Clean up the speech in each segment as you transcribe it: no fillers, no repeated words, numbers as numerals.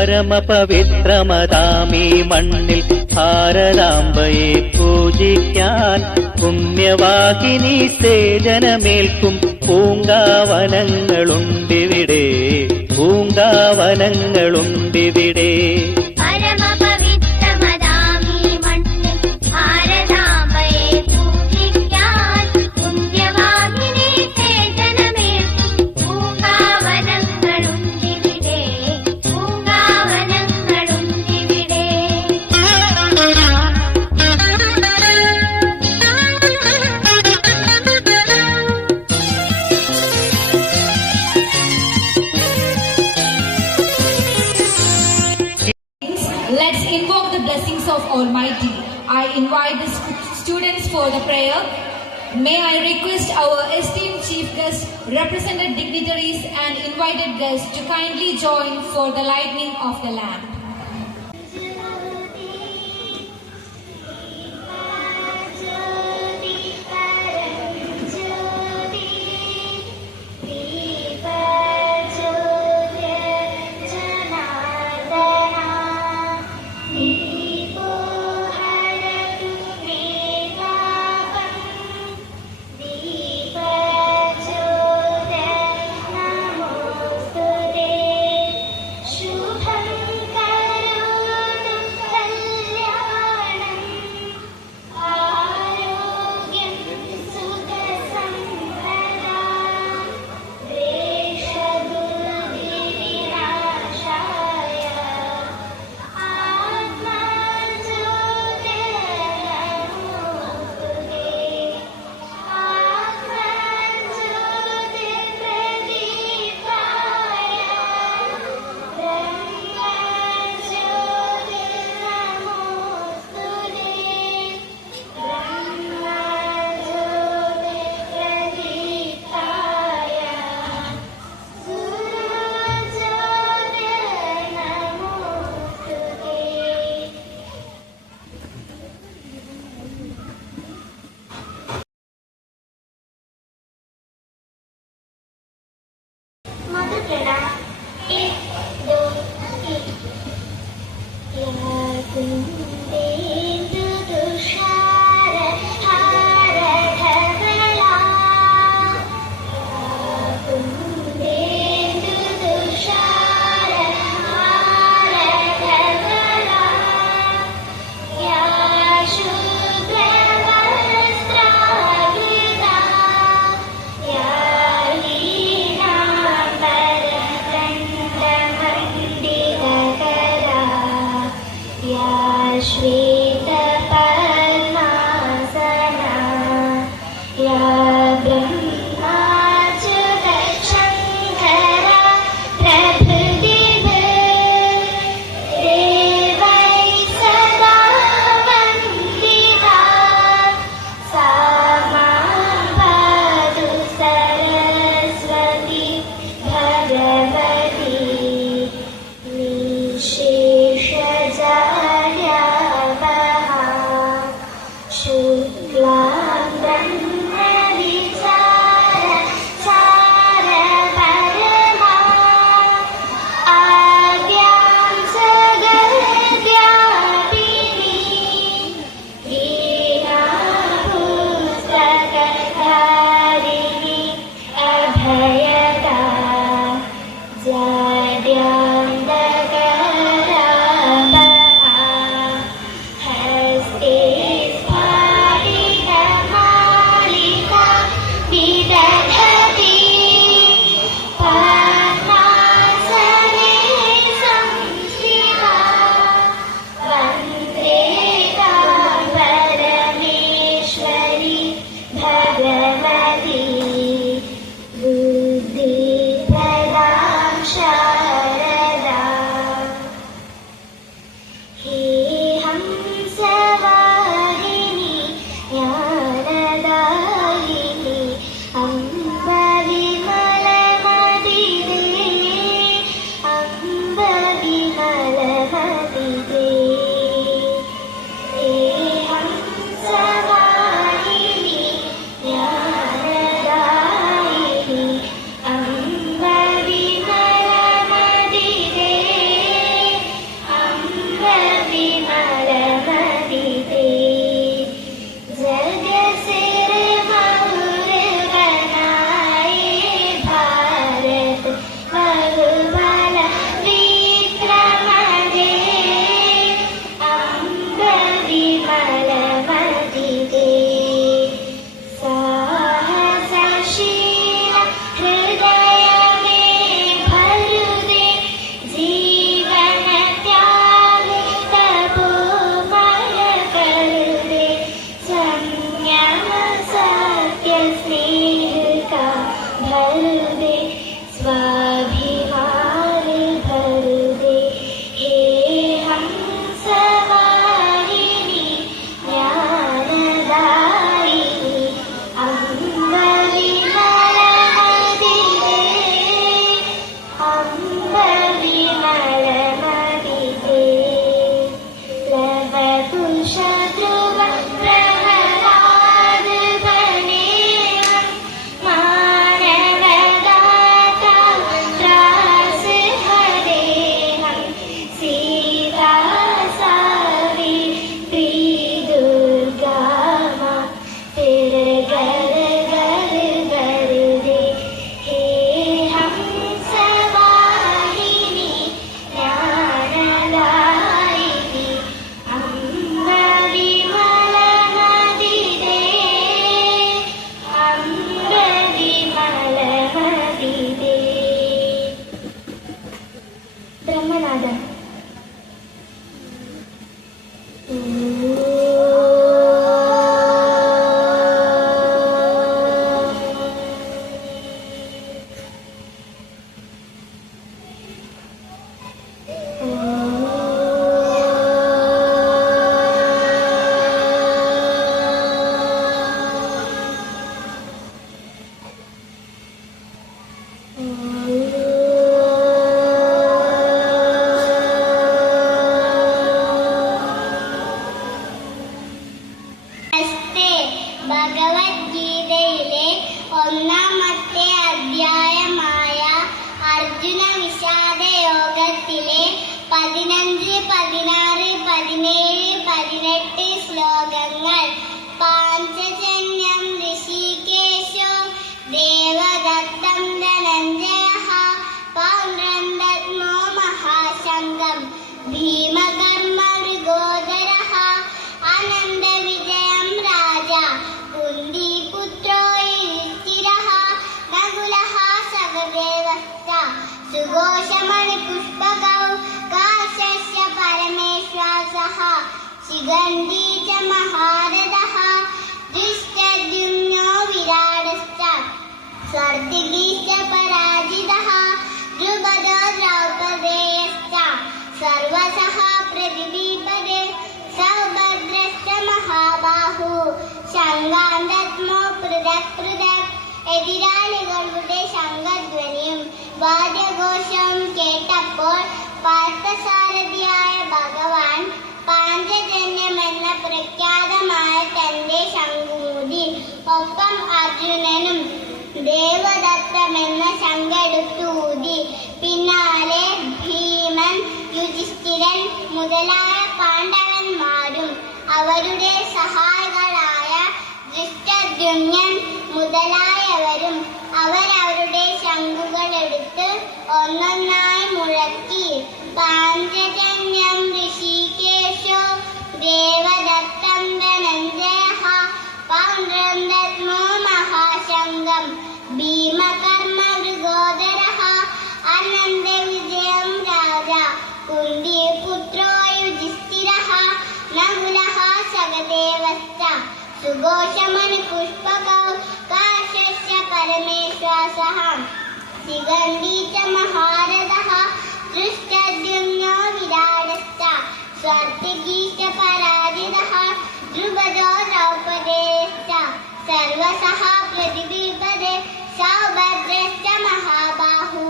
പരമപവിത്രമതാമീ മണ്ണിൽ ഭാരതാംബയെ പൂജിക്കാൻ പുണ്യവാഹിനി സേചനമേൽക്കും പൂങ്കാവനങ്ങളുണ്ടിവിടെ, പൂങ്കാവനങ്ങളുണ്ടിവിടെ. Let's invoke the blessings of Almighty. I invite the students for the prayer. May I request our esteemed chief guests, represented dignitaries and invited guests to kindly join for the lighting of the lamp. शुभं दे स्वाभिमान भर दे हे हम सवारिणी ज्ञानदायिनी अम्बविमलमदिते अम्बविमलमदिते लवकुशध्रुव प्रहलाद बनेहं मानवदाता त्रास हरेहं सीता सावित्री दुर्गा माँ तेरे घर घर घर दे हे हम सवारिणी ज्ञानदायिनी अम्बविमलमदिते अम्बविमलमदिते ब्रह्मनादम ഭഗവത്ഗീതയിലെ ഒന്നാമത്തെ അധ്യായമായ അർജുന വിഷാദ യോഗത്തിലെ 15, 16, 17, 18 ശ്ലോകങ്ങൾ. പാഞ്ചജന്യം ഋഷികേശോ ദേവദത്തം ധനഞ്ജയഃ പൗണ്ഡ്രന്ദത്മോ മഹാശങ്കം ഭീമകർമ്മ മൃഗോദരഃ ആനന്ദവിജയം രാജ കുന്തിപുത്രോ യുധിഷ്ഠിരഃ നകുലഃ സഹദേവശ്ച സുഘോഷമണിപുഷ്പകൗ കാശസ്യ പരമേശ്വാസഃ ശിഖണ്ഡീ ച മഹാരഥഃ ദൃഷ്ടദ്യുമ്നോ വിരാടശ്ച സാർത്തികീശ്ച പരാജിതഃ ദ്രുപദോ ദ്രൗപദേയശ്ച സർവശഃ പ്രതിദീപദേ സൗഭദ്രശ്ച മഹാബാഹു ശങ്കാന്തത്മോ പൃഥക് പൃഥക്. എതിരാളികളുടെ ശംഖധ്വനിയും വാദ്യഘോഷവും കേട്ടപ്പോൾ പാർത്ഥസാരഥിയായ ഭഗവാൻ പാഞ്ചജന്യമെന്ന പ്രഖ്യാതമായ തന്റെ ശംഖുമൂതി. ഒപ്പം അർജുനനും ദേവദത്തമെന്ന ശംഖെടുത്ത് ഊതി. പിന്നാലെ ഭീമൻ, യുധിഷ്ഠിരൻ മുതലായ പാണ്ഡവന്മാരും അവരുടെ സഹായികളായ ദൃഷ്ടദ്യുമ്നൻ മുതലായവരും അവരവരുടെ ശംഖുകളെടുത്ത് ഒന്നൊന്നായി മുഴക്കി. പാഞ്ചജന്യം ഋഷികേശോ ദേവദത്തം ധനഞ്ജയഃ പൗണ്ഡ്രന്ദത്മോ മഹാശങ്കം ഭീമകർമ്മ മൃഗോദരഃ ആനന്ദവിജയം രാജ കുന്തിപുത്രോ യുധിഷ്ഠിരഃ നകുലഃ സഹദേവശ്ച സുഘോഷമണിപുഷ്പകൗ കാശസ്യ പരമേശ്വാസഃ ശിഖണ്ഡീ ച മഹാരഥഃ ദൃഷ്ടദ്യുമ്നോ വിരാടശ്ച സാർത്തികീശ്ച പരാജിതഃ ദ്രുപദോ ദ്രൗപദേയശ്ച സർവശഃ പ്രതിദീപദേ സൗഭദ്രശ്ച മഹാബാഹു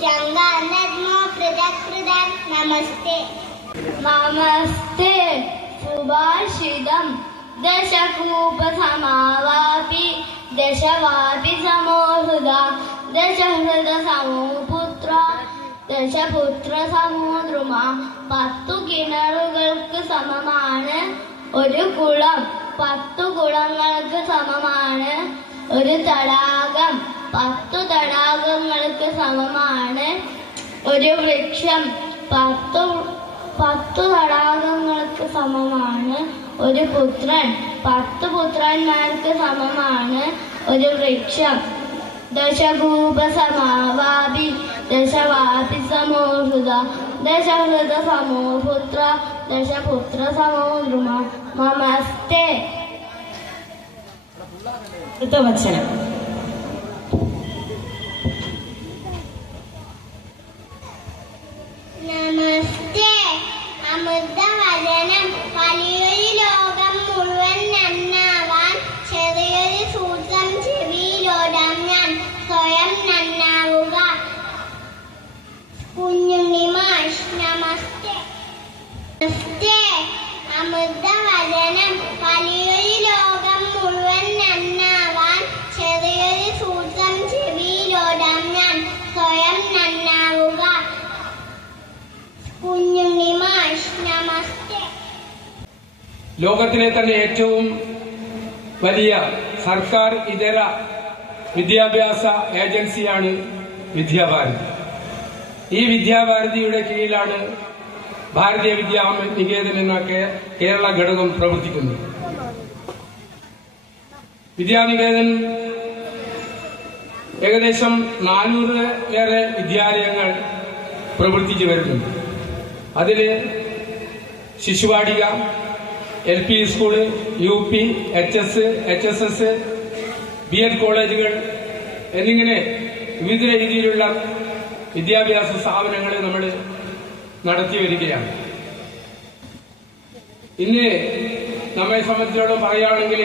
ശങ്കാന്തത്മോ പൃഥക് പൃഥക്. നമസ്തേ നമസ്തേ സുഭാഷിതം ദശകൂപസമാവാപി ദശവാപി സമോ ഹൃദാ ദശഹൃദസമോ പുത്ര ദശപുത്ര സമോ ദ്രുമ. 10 കിണറുകൾക്ക് സമമാണ് ഒരു കുളം, 10 കുളങ്ങൾക്ക് സമമാണ് ഒരു തടാകം, 10 തടാകങ്ങൾക്ക് സമമാണ് ഒരു വൃക്ഷം, 10 തടാകങ്ങൾക്ക് സമമാണ് ഒരു പുത്രൻ, 10 പുത്രന്മാർക്ക് സമമാണ് ഒരു വൃക്ഷം. ദശകൂപസമാവാപി ദശവാപി സമോ ഹൃദ ദശഹൃദ സമോ പുത്ര ദശപുത്ര സമോ ദ്രുമ. നമസ്തേ. വചനം ലോകത്തിലെ തന്നെ ഏറ്റവും വലിയ സർക്കാർ ഇതര വിദ്യാഭ്യാസ ഏജൻസിയാണ് വിദ്യാഭാരതി. ഈ വിദ്യാഭാരതിയുടെ കീഴിലാണ് ഭാരതീയ വിദ്യാനികേതൻ എന്ന കേരള ഘടകം പ്രവർത്തിക്കുന്നത്. വിദ്യാനികേതൻ ഏകദേശം 400-ലേറെ വിദ്യാലയങ്ങൾ പ്രവർത്തിച്ചു വരുന്നുണ്ട്. അതിൽ ശിശുവാടിക, LP school, UP, HS, HSS, BEd കോളേജുകൾ എന്നിങ്ങനെ വിവിധ രീതിയിലുള്ള വിദ്യാഭ്യാസ സ്ഥാപനങ്ങൾ നമ്മൾ നടത്തി വരികയാണ്. ഇന്ന് നമ്മെ സംബന്ധിച്ചിടത്തോളം പറയുകയാണെങ്കിൽ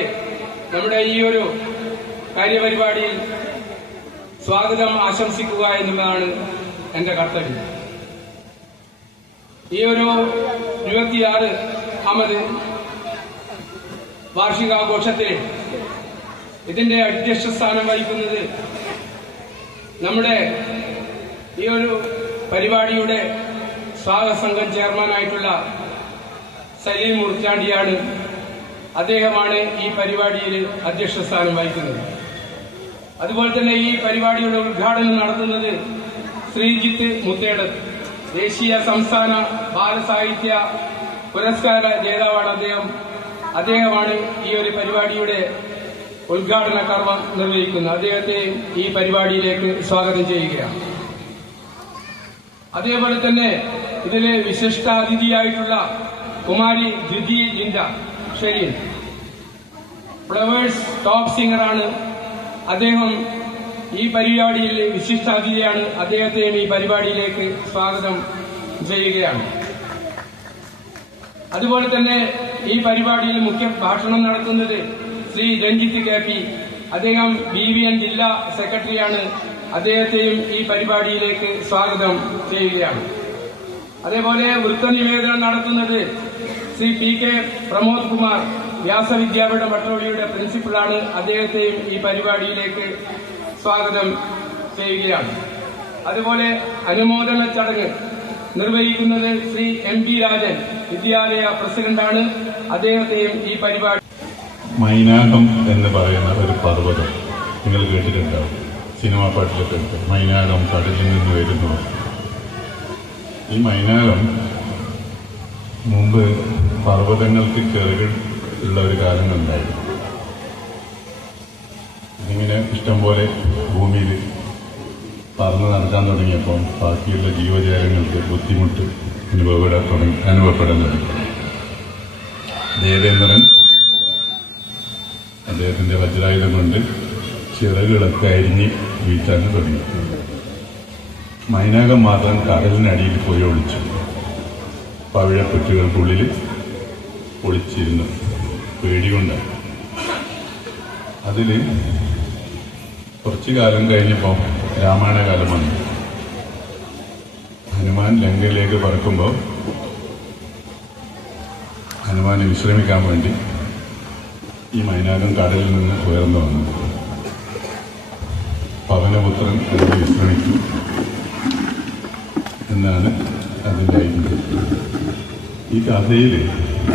നമ്മുടെ ഈ ഒരു കാര്യപരിപാടിയിൽ സ്വാഗതം ആശംസിക്കുക എന്നുള്ളതാണ് എന്റെ കർത്തവ്യം. ഈ ഒരു 26ാമത് വാർഷികാഘോഷത്തിൽ ഇതിന്റെ അധ്യക്ഷ സ്ഥാനം വഹിക്കുന്നത് നമ്മുടെ ഈ ഒരു പരിപാടിയുടെ സ്വാഗത സംഘം ചെയർമാനായിട്ടുള്ള സലീം മുർച്ചാണ്ടിയാണ്. അദ്ദേഹമാണ് ഈ പരിപാടിയിൽ അധ്യക്ഷ സ്ഥാനം വഹിക്കുന്നത്. അതുപോലെ തന്നെ ഈ പരിപാടിയുടെ ഉദ്ഘാടനം നടത്തുന്നത് ശ്രീജിത്ത് മുത്തേടത്ത്, ദേശീയ സംസ്ഥാന ബാലസാഹിത്യ പുരസ്കാര ജേതാവാണ് അദ്ദേഹമാണ് ഈ ഒരു പരിപാടിയുടെ ഉദ്ഘാടന കർമ്മം നിർവഹിക്കുന്നത്. അദ്ദേഹത്തെ ഈ പരിപാടിയിലേക്ക് സ്വാഗതം ചെയ്യുകയാണ്. അതേപോലെ തന്നെ ഇതിലെ വിശിഷ്ടാതിഥിയായിട്ടുള്ള കുമാരി ദ്വിതി ജിൻഡ ഷെരീൻ, ഫ്ലവേഴ്സ് ടോപ്പ് സിംഗറാണ്. അദ്ദേഹം ഈ പരിപാടിയിൽ വിശിഷ്ടാതിഥിയാണ്. അദ്ദേഹത്തെയും ഈ പരിപാടിയിലേക്ക് സ്വാഗതം ചെയ്യുകയാണ്. അതുപോലെ തന്നെ ഈ പരിപാടിയിൽ മുഖ്യ ഭാഷണം നടത്തുന്നത് ശ്രീ രഞ്ജിത്ത് KP. അദ്ദേഹം BVN ജില്ലാ സെക്രട്ടറിയാണ്. അദ്ദേഹത്തെയും ഈ പരിപാടിയിലേക്ക് സ്വാഗതം ചെയ്യുകയാണ്. അതേപോലെ വൃത്തനിവേദനം നടത്തുന്നത് ശ്രീ PK പ്രമോദ് കുമാർ, വ്യാസവിദ്യാപീഠ വട്ടോളിയുടെ പ്രിൻസിപ്പളാണ്. അദ്ദേഹത്തെയും ഈ പരിപാടിയിലേക്ക് സ്വാഗതം ചെയ്യുകയാണ്. അതുപോലെ അനുമോദന ചടങ്ങ് നിർവഹിക്കുന്നത് ശ്രീ MP രാജൻ, വിദ്യാലയ പ്രസിഡന്റാണ്. അദ്ദേഹത്തെയും ഈ പരിപാടി. മൈനാകം എന്ന് പറയുന്ന ഒരു പർവ്വതം നിങ്ങൾ കേട്ടിട്ടുണ്ടാവും, സിനിമാ പാട്ടിലൊക്കെ ഉണ്ട്. മൈനാകം കടലിൽ നിന്ന് വരുന്നു. ഈ മൈനാകം മുമ്പ് പർവ്വതങ്ങൾക്ക് ചെറുകൾ ഉള്ള ഒരു കാലങ്ങളുണ്ടായിരുന്നു. ഇതിങ്ങനെ ഇഷ്ടംപോലെ ഭൂമിയിൽ പറന്ന് നടക്കാൻ തുടങ്ങിയപ്പോൾ ബാക്കിയുള്ള ജീവജാലങ്ങൾക്ക് ബുദ്ധിമുട്ട് അനുഭവപ്പെടാൻ തുടങ്ങി. ദേവേന്ദ്രൻ അദ്ദേഹത്തിന്റെ വജ്രായുധം കൊണ്ട് ചിറകുകളൊക്കെ അരിഞ്ഞ് വീഴ്ത്താൻ തുടങ്ങി. മൈനാകം മാത്രം കടലിനടിയിൽ പോയി ഒളിച്ചു. പവിഴപ്പുറ്റുകൾക്കുള്ളിൽ ഒളിച്ചിരുന്നു പേടികൊണ്ട്. അതിൽ കുറച്ചു കാലം കഴിഞ്ഞപ്പോൾ രാമായണകാലം വന്നു. ഹനുമാൻ ലങ്കയിലേക്ക് പറക്കുമ്പോൾ ഹനുമാനെ വിശ്രമിക്കാൻ വേണ്ടി ഈ മൈനാകം കടലിൽ നിന്ന് ഉയർന്നു വന്നു. പവനപുത്രൻ അതിൽ വിശ്രമിച്ചു എന്നാണ് അതിൻ്റെ ഐതിഹ്യം. ഈ കഥയിൽ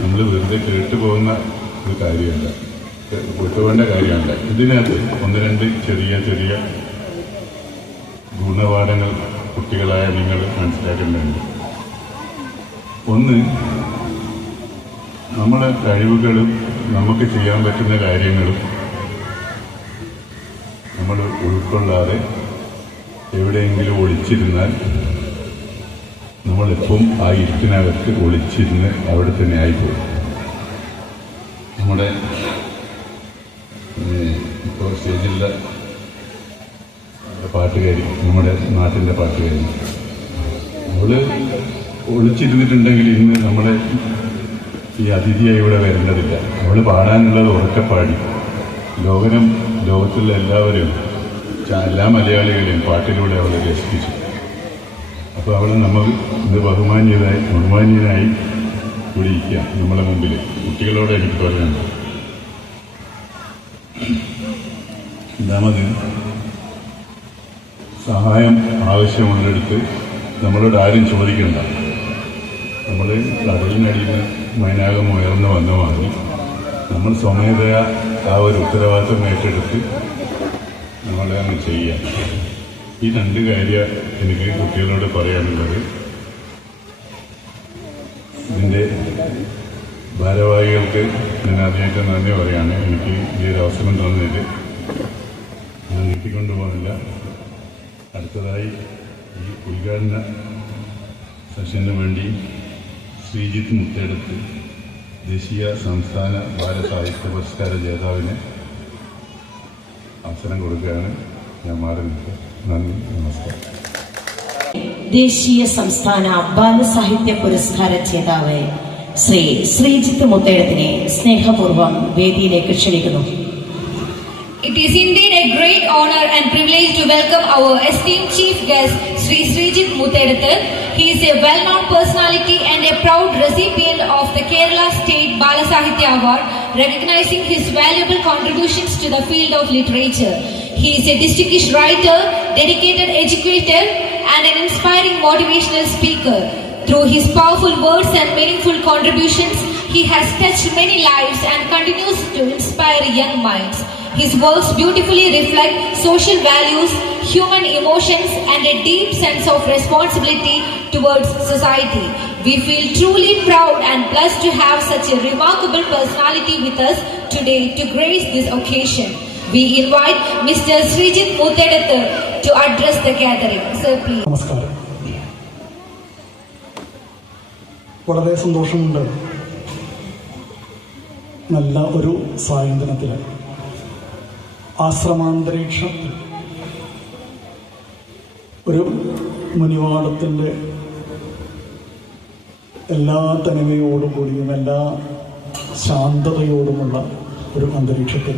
നമ്മൾ വെറുതെ കേട്ടുപോകുന്ന ഒരു കാര്യമല്ല, കേട്ടുപോകേണ്ട കാര്യമല്ല. ഇതിനകത്ത് ഒന്ന് രണ്ട് ചെറിയ ചെറിയ ഗുണപാഠങ്ങൾ കുട്ടികളായ നിങ്ങൾ മനസ്സിലാക്കേണ്ടതുണ്ട്. ഒന്ന്, നമ്മുടെ കഴിവുകളും നമുക്ക് ചെയ്യാൻ പറ്റുന്ന കാര്യങ്ങളും നമ്മൾ ഉൾക്കൊള്ളാതെ എവിടെയെങ്കിലും ഒളിച്ചിരുന്നാൽ നമ്മളെപ്പം ആ ഇരുട്ടിനകത്ത് ഒളിച്ചിരുന്ന് അവിടെ തന്നെ ആയിപ്പോകും. നമ്മുടെ ഇപ്പോൾ സ്റ്റേജിലുള്ള പാട്ടുകാരി, നമ്മുടെ നാട്ടിൻ്റെ പാട്ടുകാരി, അവള് ഒളിച്ചിരുന്നിട്ടുണ്ടെങ്കിൽ ഇന്ന് നമ്മളെ ഈ അതിഥിയായി ഇവിടെ വരേണ്ടതില്ല. അവൾ പാടാനുള്ളത് ഉറക്കപ്പാടി ലോകത്തുള്ള എല്ലാവരും, എല്ലാ മലയാളികളെയും പാട്ടിലൂടെ അവളെ രസിപ്പിച്ചു. അപ്പോൾ അവൾ നമ്മൾ ഇത് ബഹുമാന്യനായി കൂടിയിരിക്കുക നമ്മളെ മുമ്പിൽ. കുട്ടികളോട് എനിക്ക് പറയാനുണ്ട്. രണ്ടാമത്, സഹായം ആവശ്യമുള്ളിടത്ത് നമ്മളോട് ആരും ചോദിക്കണ്ട. നമ്മൾ കടലിനടിയിൽ മൈനാകം ഉയർന്നു വന്ന മാതിരി നമ്മൾ സ്വമേധയാ ആ ഒരു ഉത്തരവാദിത്വം ഏറ്റെടുത്ത് നമ്മളെ അങ്ങ് ചെയ്യാം. ഈ രണ്ട് കാര്യം എനിക്ക് കുട്ടികളോട് പറയാനുള്ളത്. ഇതിൻ്റെ ഭാരവാഹികൾക്ക് ഞാൻ ആദ്യമായിട്ട് നന്ദി പറയാണ്. എനിക്ക് ഈ ഒരു അവസരം തന്നതിൽ ഞാൻ നീട്ടിക്കൊണ്ടുപോകുന്നില്ല. അടുത്തതായി ഈ ഉദ്ഘാടന സെഷന് വേണ്ടി ശ്രീജിത്ത് മുത്തേടത്ത് ദേശീയ സംസ്ഥാന ബാലസാഹിത്യ പുരസ്കാര ജേതാവിന് അവസരം കൊടുക്കുകയാണ്. ഞാൻ മാറി നിൽക്കുക. നന്ദി, നമസ്കാരം. ദേശീയ സംസ്ഥാന ബാലസാഹിത്യ പുരസ്കാര ജേതാവ് ശ്രീ ശ്രീജിത്ത് മുത്തേടത്തിനെ സ്നേഹപൂർവ്വം വേദിയിലേക്ക് ക്ഷണിക്കുന്നു. It is indeed a great honor and privilege to welcome our esteemed chief guest, Sri Srijit Muthedathu. He is a well-known personality and a proud recipient of the Kerala State Balasahitya Award, recognizing his valuable contributions to the field of literature. He is a distinguished writer, dedicated educator, and an inspiring motivational speaker. Through his powerful words and meaningful contributions, he has touched many lives and continues to inspire young minds. His works beautifully reflect social values, human emotions, and a deep sense of responsibility towards society. We feel truly proud and blessed to have such a remarkable personality with us today to grace this occasion. We invite Mr. Srijit Muthedathu to address the gathering. Sir, please. നമസ്കാരം. വളരെ സന്തോഷമുണ്ട് നല്ല ഒരു സായന്തനത്തിൽ ആശ്രമാന്തരീക്ഷത്തിൽ ഒരു മുനിവാടത്തിൻ്റെ എല്ലാ തനിമയോടുകൂടിയും എല്ലാ ശാന്തതയോടുമുള്ള ഒരു അന്തരീക്ഷത്തിൽ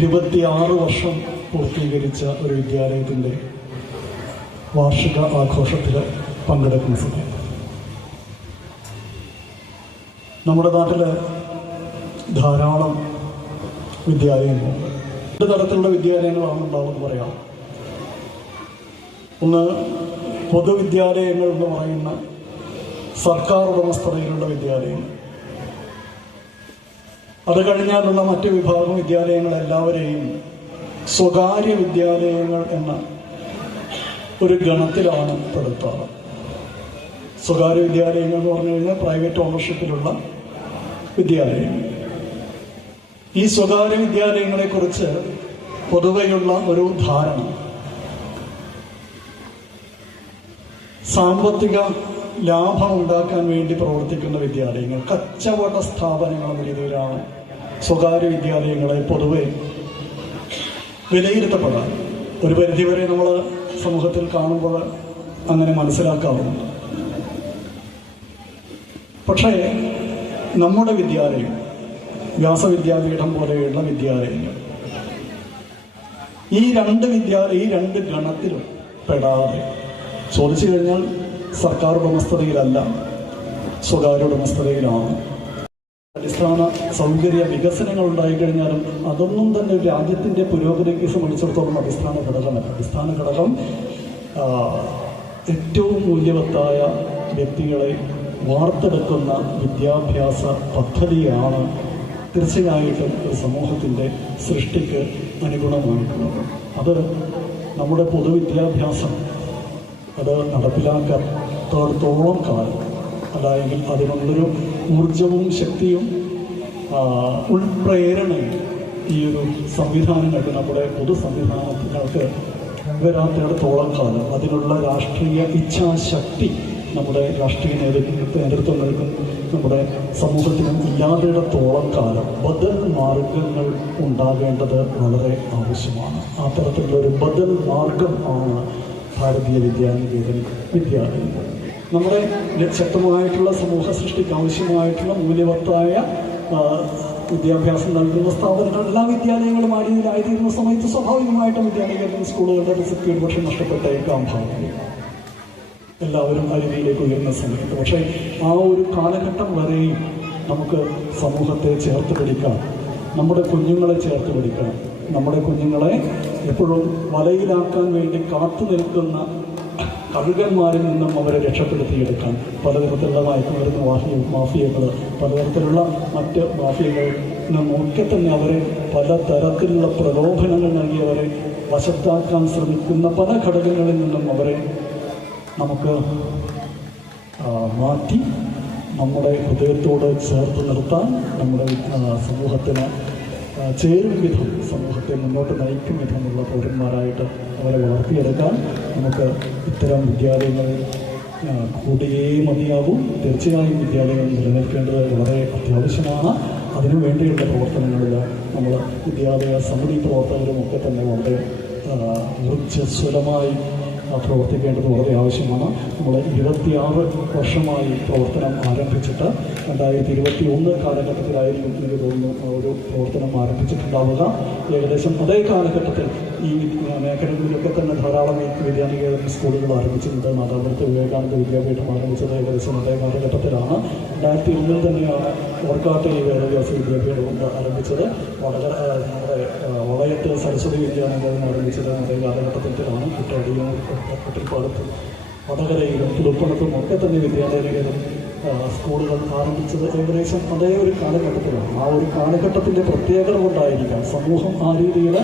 26 വർഷം പൂർത്തീകരിച്ച ഒരു വിദ്യാലയത്തിൻ്റെ വാർഷിക ആഘോഷത്തിൽ പങ്കെടുക്കുന്ന സമയത്ത് നമ്മുടെ നാട്ടിൽ ധാരാളം വിദ്യാലയങ്ങളുണ്ട്. രണ്ട് തരത്തിലുള്ള വിദ്യാലയങ്ങളാണ് ഉണ്ടാവുമെന്ന് പറയാം. ഒന്ന് പൊതുവിദ്യാലയങ്ങൾ എന്ന് പറയുന്ന സർക്കാർ ഉടമസ്ഥതയിലുള്ള വിദ്യാലയങ്ങൾ. അത് കഴിഞ്ഞാലുള്ള മറ്റ് വിഭാഗം വിദ്യാലയങ്ങൾ എല്ലാവരെയും സ്വകാര്യ വിദ്യാലയങ്ങൾ എന്ന ഒരു ഗണത്തിലാണ് പെടുത്താറ്. സ്വകാര്യ വിദ്യാലയങ്ങൾ എന്ന് പറഞ്ഞു കഴിഞ്ഞാൽ പ്രൈവറ്റ് ഓണർഷിപ്പിലുള്ള വിദ്യാലയങ്ങൾ. ഈ സ്വകാര്യ വിദ്യാലയങ്ങളെക്കുറിച്ച് പൊതുവെയുള്ള ഒരു ധാരണ സാമ്പത്തിക ലാഭം ഉണ്ടാക്കാൻ വേണ്ടി പ്രവർത്തിക്കുന്ന വിദ്യാലയങ്ങൾ, കച്ചവട സ്ഥാപനങ്ങൾ എന്ന രീതിയിലാണ് സ്വകാര്യ വിദ്യാലയങ്ങളെ പൊതുവെ വിലയിരുത്തപ്പെടാൻ ഒരു പരിധിവരെ നമ്മൾ സമൂഹത്തിൽ കാണുമ്പോൾ അങ്ങനെ മനസ്സിലാക്കാറുണ്ട്. പക്ഷേ നമ്മുടെ വിദ്യാലയം, വ്യാസവിദ്യാപീഠം പോലെയുള്ള വിദ്യാലയങ്ങൾ ഈ രണ്ട് ഗണത്തിലും പെടാതെ, ചോദിച്ചു കഴിഞ്ഞാൽ സർക്കാർ ഉടമസ്ഥതയിലല്ല, സ്വകാര്യ ഉടമസ്ഥതയിലാണ്. അടിസ്ഥാന സൗകര്യ വികസനങ്ങൾ ഉണ്ടായിക്കഴിഞ്ഞാലും അതൊന്നും തന്നെ രാജ്യത്തിൻ്റെ പുരോഗതിക്ക് സംബന്ധിച്ചിടത്തോളം അടിസ്ഥാന ഘടകമല്ല. അടിസ്ഥാന ഘടകം ഏറ്റവും മൂല്യവത്തായ വ്യക്തികളെ വാർത്തെടുക്കുന്ന വിദ്യാഭ്യാസ പദ്ധതിയാണ് തീർച്ചയായിട്ടും ഒരു സമൂഹത്തിൻ്റെ സൃഷ്ടിക്ക് അനുഗുണമായിട്ടുള്ളത്. അത് നമ്മുടെ പൊതുവിദ്യാഭ്യാസം അത് നടപ്പിലാക്കാത്തോളം കാലം, അല്ലായെങ്കിൽ അതിനുള്ളൊരു ഊർജവും ശക്തിയും ഉൾപ്രേരണയും ഈ ഒരു സംവിധാനങ്ങൾക്ക്, നമ്മുടെ പൊതു സംവിധാനങ്ങൾക്ക് വരാത്തിടത്തോളം കാലം അതിനുള്ള രാഷ്ട്രീയ ഇച്ഛാശക്തി നമ്മുടെ രാഷ്ട്രീയ നേതൃത്വങ്ങൾക്കും നമ്മുടെ സമൂഹത്തിനും ഇല്ലാത്തിടത്തോളം കാലം ബദൽ മാർഗങ്ങൾ ഉണ്ടാകേണ്ടത് വളരെ ആവശ്യമാണ്. ആ തരത്തിലുള്ള ഒരു ബദൽ മാർഗം ആണ് ഭാരതീയ വിദ്യാലയം. നമ്മുടെ ശക്തമായിട്ടുള്ള സമൂഹ സൃഷ്ടിക്ക് ആവശ്യമായിട്ടുള്ള മൂല്യവത്തായ വിദ്യാഭ്യാസം നൽകുന്ന സ്ഥാപനങ്ങൾ എല്ലാ വിദ്യാലയങ്ങളും ആ രീതിയിലായിത്തീരുന്ന സമയത്ത് സ്വാഭാവികമായിട്ടും വിദ്യാലയങ്ങളിൽ സ്കൂളുകളുടെ പ്രസക്തി ഒരു പക്ഷേ നഷ്ടപ്പെട്ടേക്കാം ഭാവിയിൽ, എല്ലാവരും ആ രീതിയിലേക്ക് ഉയരുന്ന സമയത്ത്. പക്ഷേ ആ ഒരു കാലഘട്ടം വരെയും നമുക്ക് സമൂഹത്തെ ചേർത്ത് പിടിക്കാൻ, നമ്മുടെ കുഞ്ഞുങ്ങളെ ചേർത്ത് പിടിക്കണം. നമ്മുടെ കുഞ്ഞുങ്ങളെ എപ്പോഴും വലയിലാക്കാൻ വേണ്ടി കാത്തു നിൽക്കുന്ന കഴുകന്മാരിൽ നിന്നും അവരെ രക്ഷപ്പെടുത്തിയെടുക്കാൻ പലതരത്തിലുള്ള മയക്കുമരുന്ന് മാഫിയകൾ, പലതരത്തിലുള്ള മറ്റ് മാഫിയകളിൽ നിന്നൊക്കെ തന്നെ അവരെ പലതരത്തിലുള്ള പ്രലോഭനങ്ങൾ നൽകി അവരെ വശത്താക്കാൻ ശ്രമിക്കുന്ന പല ഘടകങ്ങളിൽ നിന്നും അവരെ നമുക്ക് മാറ്റി നമ്മുടെ ഹൃദയത്തോട് ചേർത്ത് നിർത്താൻ, നമ്മുടെ സമൂഹത്തിന് ചേരും വിധം, സമൂഹത്തെ മുന്നോട്ട് നയിക്കും വിധമുള്ള പൗരന്മാരായിട്ട് അവരെ വളർത്തിയെടുക്കാൻ നമുക്ക് ഇത്തരം വിദ്യാലയങ്ങൾ കൂടിയേ മതിയാകും. തീർച്ചയായും വിദ്യാലയങ്ങൾ നിലനിൽക്കേണ്ടത് വളരെ അത്യാവശ്യമാണ്. അതിനുവേണ്ടിയുള്ള പ്രവർത്തനങ്ങളിൽ നമ്മൾ വിദ്യാലയ സമിതി പ്രവർത്തകരുമൊക്കെ തന്നെ വളരെ ഊർജ്ജസ്വലമായി പ്രവർത്തിക്കേണ്ടത് വളരെ ആവശ്യമാണ്. നമ്മൾ 26 വർഷമായി പ്രവർത്തനം ആരംഭിച്ചിട്ട് 2021 കാലഘട്ടത്തിലായിരിക്കും എനിക്ക് തോന്നുന്നു ഒരു പ്രവർത്തനം ആരംഭിച്ചിട്ടുണ്ടാവുക. ഏകദേശം അതേ കാലഘട്ടത്തിൽ ഈ മേഖലകളിലൊക്കെ തന്നെ ധാരാളം വിദ്യാനികേതൻ സ്കൂളുകൾ ആരംഭിച്ചിട്ടുണ്ട്. നാദാപുരത്ത് വിവേകാനന്ദ വിദ്യാപീഠം ആരംഭിച്ചത് ഏകദേശം അതേ കാലഘട്ടത്തിലാണ്. 2001 തന്നെയാണ് ഓർക്കാട്ടെ ഈ വേദവ്യാസ വിദ്യാപീഠം ആരംഭിച്ചത്. നമ്മുടെ വളയത്ത് സരസ്വതി വിദ്യാനികേതൻ ആരംഭിച്ചത് അതേ കാലഘട്ടത്തിലാണ്. കുട്ടടിയും കുട്ടിപ്പാടത്തും വടകരയിലും പുതുപ്പണത്തും ഒക്കെ തന്നെ വിദ്യാലയനികേതൻ സ്കൂളുകൾ ആരംഭിച്ചത് ഏകദേശം അതേ ഒരു കാലഘട്ടത്തിലാണ്. ആ ഒരു കാലഘട്ടത്തിൻ്റെ പ്രത്യേകത കൊണ്ടായിരിക്കാം, സമൂഹം ആ രീതിയിൽ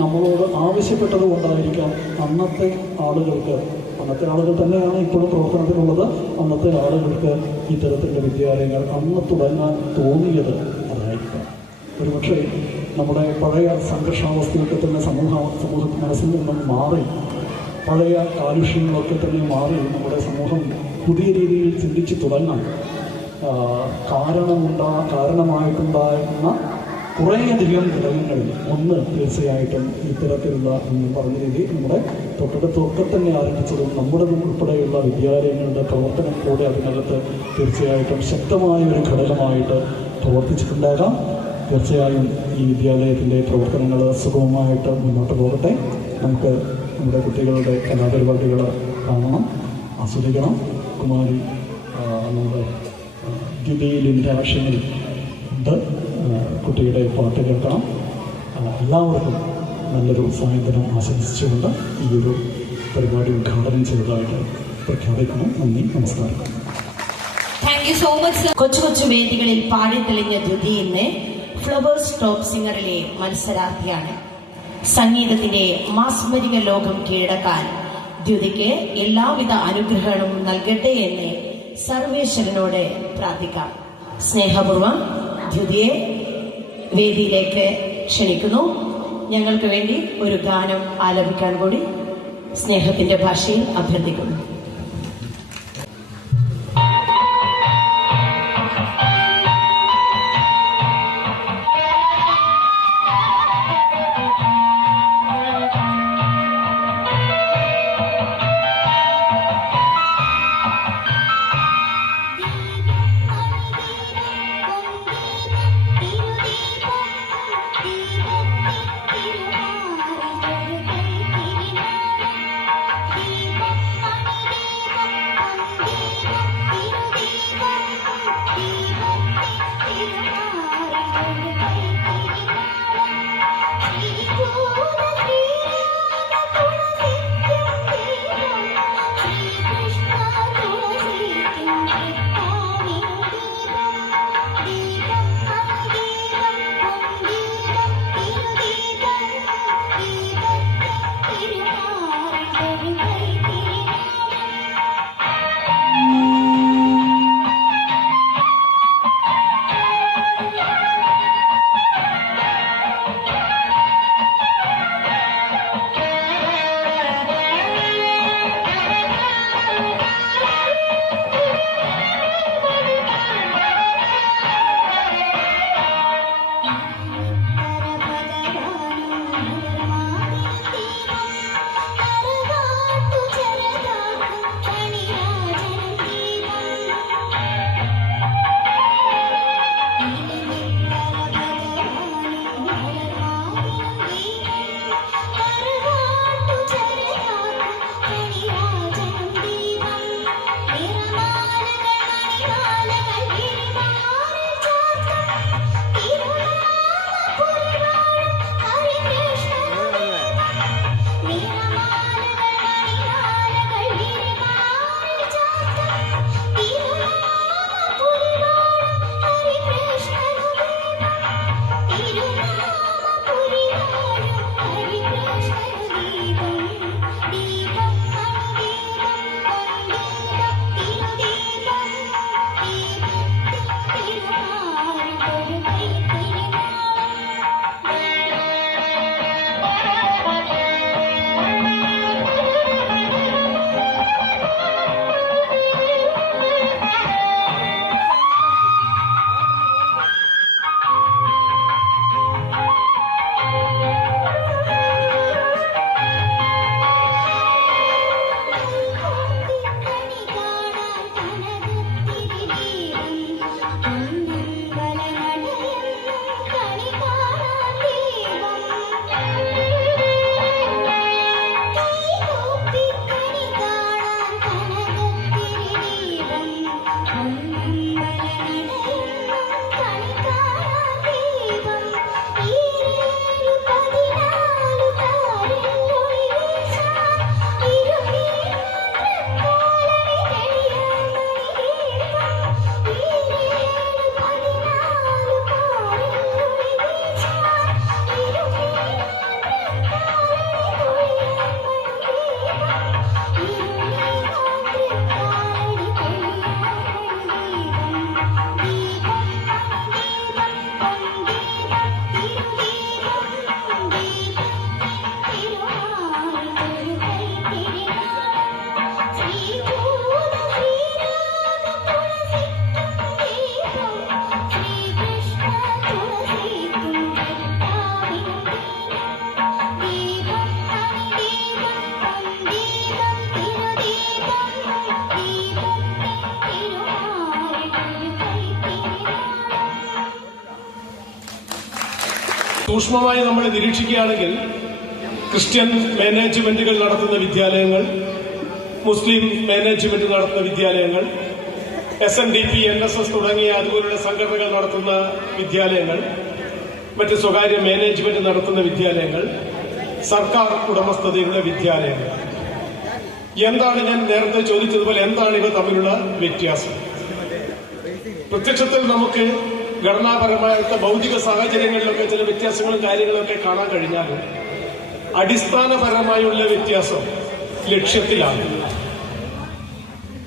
നമ്മളോട് ആവശ്യപ്പെട്ടത് കൊണ്ടായിരിക്കാം അന്നത്തെ ആളുകൾ തന്നെയാണ് ഇപ്പോഴും പ്രവർത്തനത്തിലുള്ളത്. അന്നത്തെ ആളുകൾക്ക് ഇത്തരത്തിലുള്ള വിദ്യാലയങ്ങൾ അന്ന് തുടങ്ങാൻ തോന്നിയത് അതായിരിക്കാം. ഒരുപക്ഷെ നമ്മുടെ പഴയ സംഘർഷാവസ്ഥയൊക്കെ തന്നെ സമൂഹ മനസ്സിൽ നിന്നും മാറി, പഴയ കാലുഷ്യങ്ങളൊക്കെ തന്നെ മാറി നമ്മുടെ സമൂഹം പുതിയ രീതിയിൽ ചിന്തിച്ച് തുടങ്ങാൻ കാരണമായിട്ടുണ്ടായിരുന്ന കുറേയധികം ഘടകങ്ങളിൽ ഒന്ന് തീർച്ചയായിട്ടും ഇത്തരത്തിലുള്ള പറഞ്ഞ രീതി നമ്മുടെ തൊട്ടടുത്തൊക്കെ തന്നെ ആരംഭിച്ചതും നമ്മുടെ ഉൾപ്പെടെയുള്ള വിദ്യാലയങ്ങളുടെ പ്രവർത്തനം കൂടെ അതിനകത്ത് തീർച്ചയായിട്ടും ശക്തമായ ഒരു ഘടകമായിട്ട് പ്രവർത്തിച്ചിട്ടുണ്ടാകാം. തീർച്ചയായും ഈ വിദ്യാലയത്തിൻ്റെ പ്രവർത്തനങ്ങൾ സുഗമമായിട്ട് മുന്നോട്ട് പോകട്ടെ. നമുക്ക് നമ്മുടെ കുട്ടികളുടെ കലാപരിപാടികൾ കാണണം, ആസ്വദിക്കണം. കുമാരി നമ്മുടെ ദ്വിതീയ ആശയങ്ങൾ ഉണ്ട്. കുട്ടിയുടെ പാട്ട് കേൾക്കണം. എല്ലാവർക്കും നല്ലൊരു സായന്തനം ആശംസിച്ചുകൊണ്ട് ഈ ഒരു പരിപാടി ഉദ്ഘാടനം ചെയ്തതായിട്ട് പ്രഖ്യാപിക്കണം. നന്ദി, നമസ്കാരം. കൊച്ചു കൊച്ചു വേദികളിൽ പാടി തെളിഞ്ഞ ദ്യുതി ഇന്ന് ഫ്ലവേഴ്സ് ടോപ്പ് സിംഗറിലെ മത്സരാർത്ഥിയാണ്. സംഗീതത്തിന്റെ മാസ്മരിക ലോകം കീഴടക്കാൻ ദ്യുതിക്ക് എല്ലാവിധ അനുഗ്രഹങ്ങളും നൽകട്ടെ എന്ന് സർവേശ്വരനോട് പ്രാർത്ഥിക്കാം. സ്നേഹപൂർവം ദ്യുതിയെ വേദിയിലേക്ക് ക്ഷണിക്കുന്നു. ഞങ്ങൾക്ക് വേണ്ടി ഒരു ഗാനം ആലപിക്കാൻ കൂടി സ്നേഹത്തിന്റെ ഭാഷയിൽ അഭ്യർത്ഥിക്കുന്നു. സൂക്ഷ്മമായി നമ്മൾ നിരീക്ഷിക്കുകയാണെങ്കിൽ ക്രിസ്ത്യൻ മാനേജ്മെന്റുകൾ നടത്തുന്ന വിദ്യാലയങ്ങൾ, മുസ്ലിം മാനേജ്മെന്റ് നടത്തുന്ന വിദ്യാലയങ്ങൾ, SNDP, NSS തുടങ്ങിയ അതുപോലുള്ള സംഘടനകൾ നടത്തുന്ന വിദ്യാലയങ്ങൾ, മറ്റ് സ്വകാര്യ മാനേജ്മെന്റ് നടത്തുന്ന വിദ്യാലയങ്ങൾ, സർക്കാർ ഉടമസ്ഥതയുള്ള വിദ്യാലയങ്ങൾ, എന്താണ് ഞാൻ നേരത്തെ ചോദിച്ചതുപോലെ എന്താണ് ഇവ തമ്മിലുള്ള വ്യത്യാസം? പ്രത്യക്ഷത്തിൽ നമുക്ക് ഘടനാപരമായിട്ട് ഭൗതിക സാഹചര്യങ്ങളിലൊക്കെ ചില വ്യത്യാസങ്ങളും കാര്യങ്ങളൊക്കെ കാണാൻ കഴിഞ്ഞാലും അടിസ്ഥാനപരമായുള്ള വ്യത്യാസം ലക്ഷ്യത്തിലാണ്.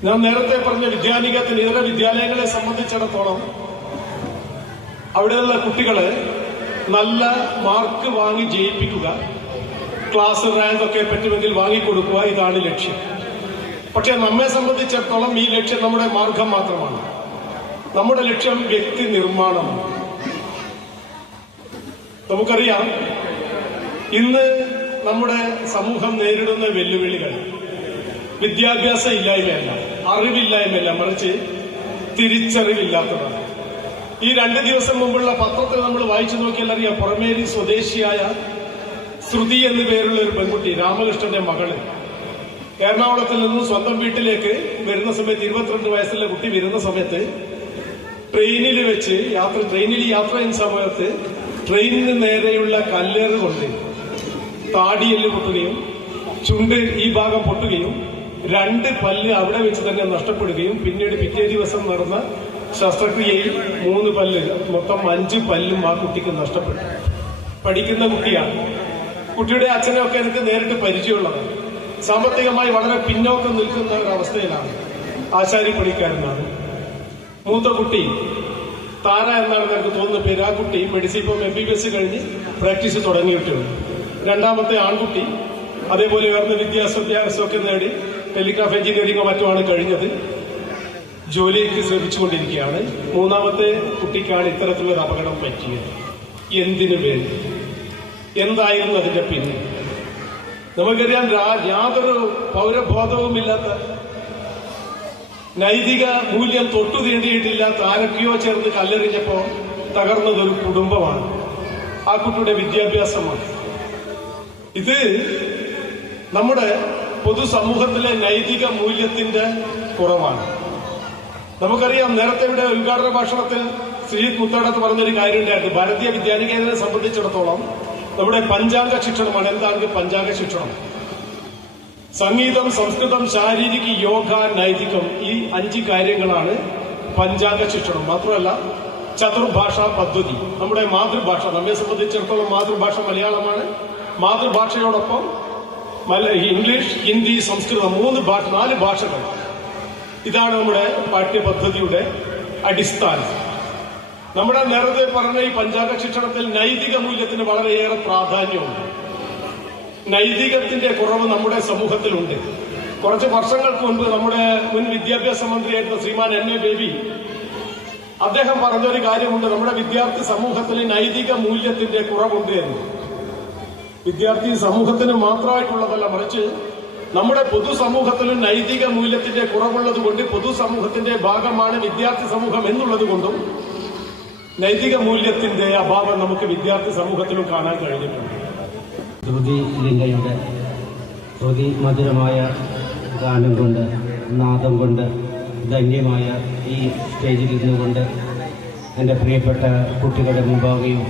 ഞാൻ നേരത്തെ പറഞ്ഞ വിദ്യാനികത്തിന് ഇതര വിദ്യാലയങ്ങളെ സംബന്ധിച്ചിടത്തോളം അവിടെയുള്ള കുട്ടികളെ നല്ല മാർക്ക് വാങ്ങി ജയിപ്പിക്കുക, ക്ലാസ് റാങ്ക് ഒക്കെ പറ്റുമെങ്കിൽ വാങ്ങിക്കൊടുക്കുക, ഇതാണ് ലക്ഷ്യം. പക്ഷെ നമ്മെ സംബന്ധിച്ചിടത്തോളം ഈ ലക്ഷ്യം നമ്മുടെ മാർഗം മാത്രമാണ്. നമ്മുടെ ലക്ഷ്യം വ്യക്തി നിർമ്മാണമാണ്. നമുക്കറിയാം ഇന്ന് നമ്മുടെ സമൂഹം നേരിടുന്ന വെല്ലുവിളികൾ വിദ്യാഭ്യാസ ഇല്ലായ്മയല്ല, അറിവില്ലായ്മയല്ല, മറിച്ച് തിരിച്ചറിവില്ലാത്തതാണ്. ഈ 2 ദിവസം മുമ്പുള്ള പത്രത്തിൽ നമ്മൾ വായിച്ചു നോക്കിയാൽ അറിയാം, പുറമേരി സ്വദേശിയായ ശ്രുതി എന്നു പേരുള്ള ഒരു പെൺകുട്ടി, രാമകൃഷ്ണന്റെ മകള്, എറണാകുളത്തിൽ നിന്നും സ്വന്തം വീട്ടിലേക്ക് വരുന്ന സമയത്ത് 22 വയസ്സുള്ള കുട്ടി വരുന്ന സമയത്ത് ട്രെയിനിൽ യാത്ര ചെയ്യുന്ന സമയത്ത് ട്രെയിനിന് നേരെയുള്ള കല്ലേറ് കൊണ്ട് താടിയെല്ല് പൊട്ടുകയും ചുണ്ട് ഈ ഭാഗം പൊട്ടുകയും 2 പല്ല് അവിടെ വെച്ച് തന്നെ നഷ്ടപ്പെടുകയും പിന്നീട് പിറ്റേ ദിവസം നടന്ന ശസ്ത്രക്രിയയിൽ 3 പല്ല്, മൊത്തം 5 പല്ലും ആ കുട്ടിക്ക് നഷ്ടപ്പെട്ടു. പഠിക്കുന്ന കുട്ടിയാണ്. കുട്ടിയുടെ അച്ഛനെയൊക്കെ എനിക്ക് നേരിട്ട് പരിചയമുള്ളതാണ്. സാമ്പത്തികമായി വളരെ പിന്നോക്കം നിൽക്കുന്ന ഒരു അവസ്ഥയിലാണ്. ആശാരിപ്പണിക്കാരനാണ്. മൂത്ത കുട്ടി താര എന്നാണ് എനിക്ക് തോന്നുന്ന പേര്. ആ കുട്ടി മെഡിസിൻ ഇപ്പം MBBS കഴിഞ്ഞ് പ്രാക്ടീസ് തുടങ്ങിയിട്ടുണ്ട്. രണ്ടാമത്തെ ആൺകുട്ടി അതേപോലെ ഉയർന്ന വിദ്യാഭ്യാസമൊക്കെ നേടി ടെലിഗ്രാഫ് എഞ്ചിനീയറിംഗോ മറ്റുമാണ് കഴിഞ്ഞത്, ജോലിക്ക് ശ്രമിച്ചുകൊണ്ടിരിക്കുകയാണ്. മൂന്നാമത്തെ കുട്ടിക്കാണ് ഇത്തരത്തിലൊരു അപകടം പറ്റിയത്. എന്തിനു വേണ്ടി? എന്തായിരുന്നു അതിന്റെ പിന്നിൽ? നമുക്കറിയാം, യാതൊരു പൗരബോധവുമില്ലാത്ത, നൈതിക മൂല്യം തൊട്ടു തീണ്ടിയിട്ടില്ലാത്ത ആരൊക്കെയോ ചേർന്ന് കല്ലെറിഞ്ഞപ്പോ തകർന്നതൊരു കുടുംബമാണ്. ആ കുട്ടിയുടെ വിദ്യാഭ്യാസമാണ്. ഇത് നമ്മുടെ പൊതുസമൂഹത്തിലെ നൈതിക മൂല്യത്തിന്റെ കുറവാണ്. നമുക്കറിയാം, നേരത്തെ ഇവിടെ ഉദ്ഘാടന ഭാഷണത്തിൽ ശ്രീജിത്ത് മുത്താടത്ത് പറഞ്ഞൊരു കാര്യമുണ്ടായിരുന്നു. ഭാരതീയ വിദ്യാനികേതനെ സംബന്ധിച്ചിടത്തോളം നമ്മുടെ പഞ്ചാംഗ ശിക്ഷണമാണ്. എന്താണ് പഞ്ചാംഗ ശിക്ഷണം? സംഗീതം, സംസ്കൃതം, ശാരീരിക, യോഗ, നൈതികം, ഈ 5 കാര്യങ്ങളാണ് പഞ്ചാംഗ ശിക്ഷണം. മാത്രമല്ല ചതുർഭാഷാ പദ്ധതി, നമ്മുടെ മാതൃഭാഷ, നമ്മെ സംബന്ധിച്ചിടത്തോളം മാതൃഭാഷ മലയാളമാണ്. മാതൃഭാഷയോടൊപ്പം ഇംഗ്ലീഷ്, ഹിന്ദി, സംസ്കൃതം, 4 ഭാഷകൾ. ഇതാണ് നമ്മുടെ പാഠ്യപദ്ധതിയുടെ അടിസ്ഥാനം. നമ്മുടെ നേരത്തെ പറഞ്ഞ ഈ പഞ്ചാംഗ ശിക്ഷണത്തിൽ നൈതിക മൂല്യത്തിന് വളരെയേറെ പ്രാധാന്യമുണ്ട്. നൈതികത്തിന്റെ കുറവ് നമ്മുടെ സമൂഹത്തിലുണ്ട്. കുറച്ച് വർഷങ്ങൾക്ക് മുൻപ് നമ്മുടെ മുൻ വിദ്യാഭ്യാസ മന്ത്രിയായിരുന്ന ശ്രീമാൻ NA ബേബി അദ്ദേഹം പറഞ്ഞൊരു കാര്യമുണ്ട്, നമ്മുടെ വിദ്യാർത്ഥി സമൂഹത്തിൽ നൈതിക മൂല്യത്തിന്റെ കുറവുണ്ട് എന്ന്. വിദ്യാർത്ഥി സമൂഹത്തിന് മാത്രമായിട്ടുള്ളതല്ല, മറിച്ച് നമ്മുടെ പൊതുസമൂഹത്തിലും നൈതിക മൂല്യത്തിന്റെ കുറവുള്ളത് കൊണ്ട് പൊതുസമൂഹത്തിന്റെ ഭാഗമാണ് വിദ്യാർത്ഥി സമൂഹം എന്നുള്ളത് കൊണ്ടും നൈതിക മൂല്യത്തിന്റെ അഭാവം നമുക്ക് വിദ്യാർത്ഥി സമൂഹത്തിലും കാണാൻ കഴിഞ്ഞിട്ടുണ്ട്. ശ്രുതി ലിംഗയുടെ ശ്രുതി മധുരമായ ഗാനം കൊണ്ട്, നാദം കൊണ്ട് ധന്യമായ ഈ സ്റ്റേജിൽ ഇരുന്നുകൊണ്ട് എൻ്റെ പ്രിയപ്പെട്ട കുട്ടികളുടെ മുമ്പാകെയും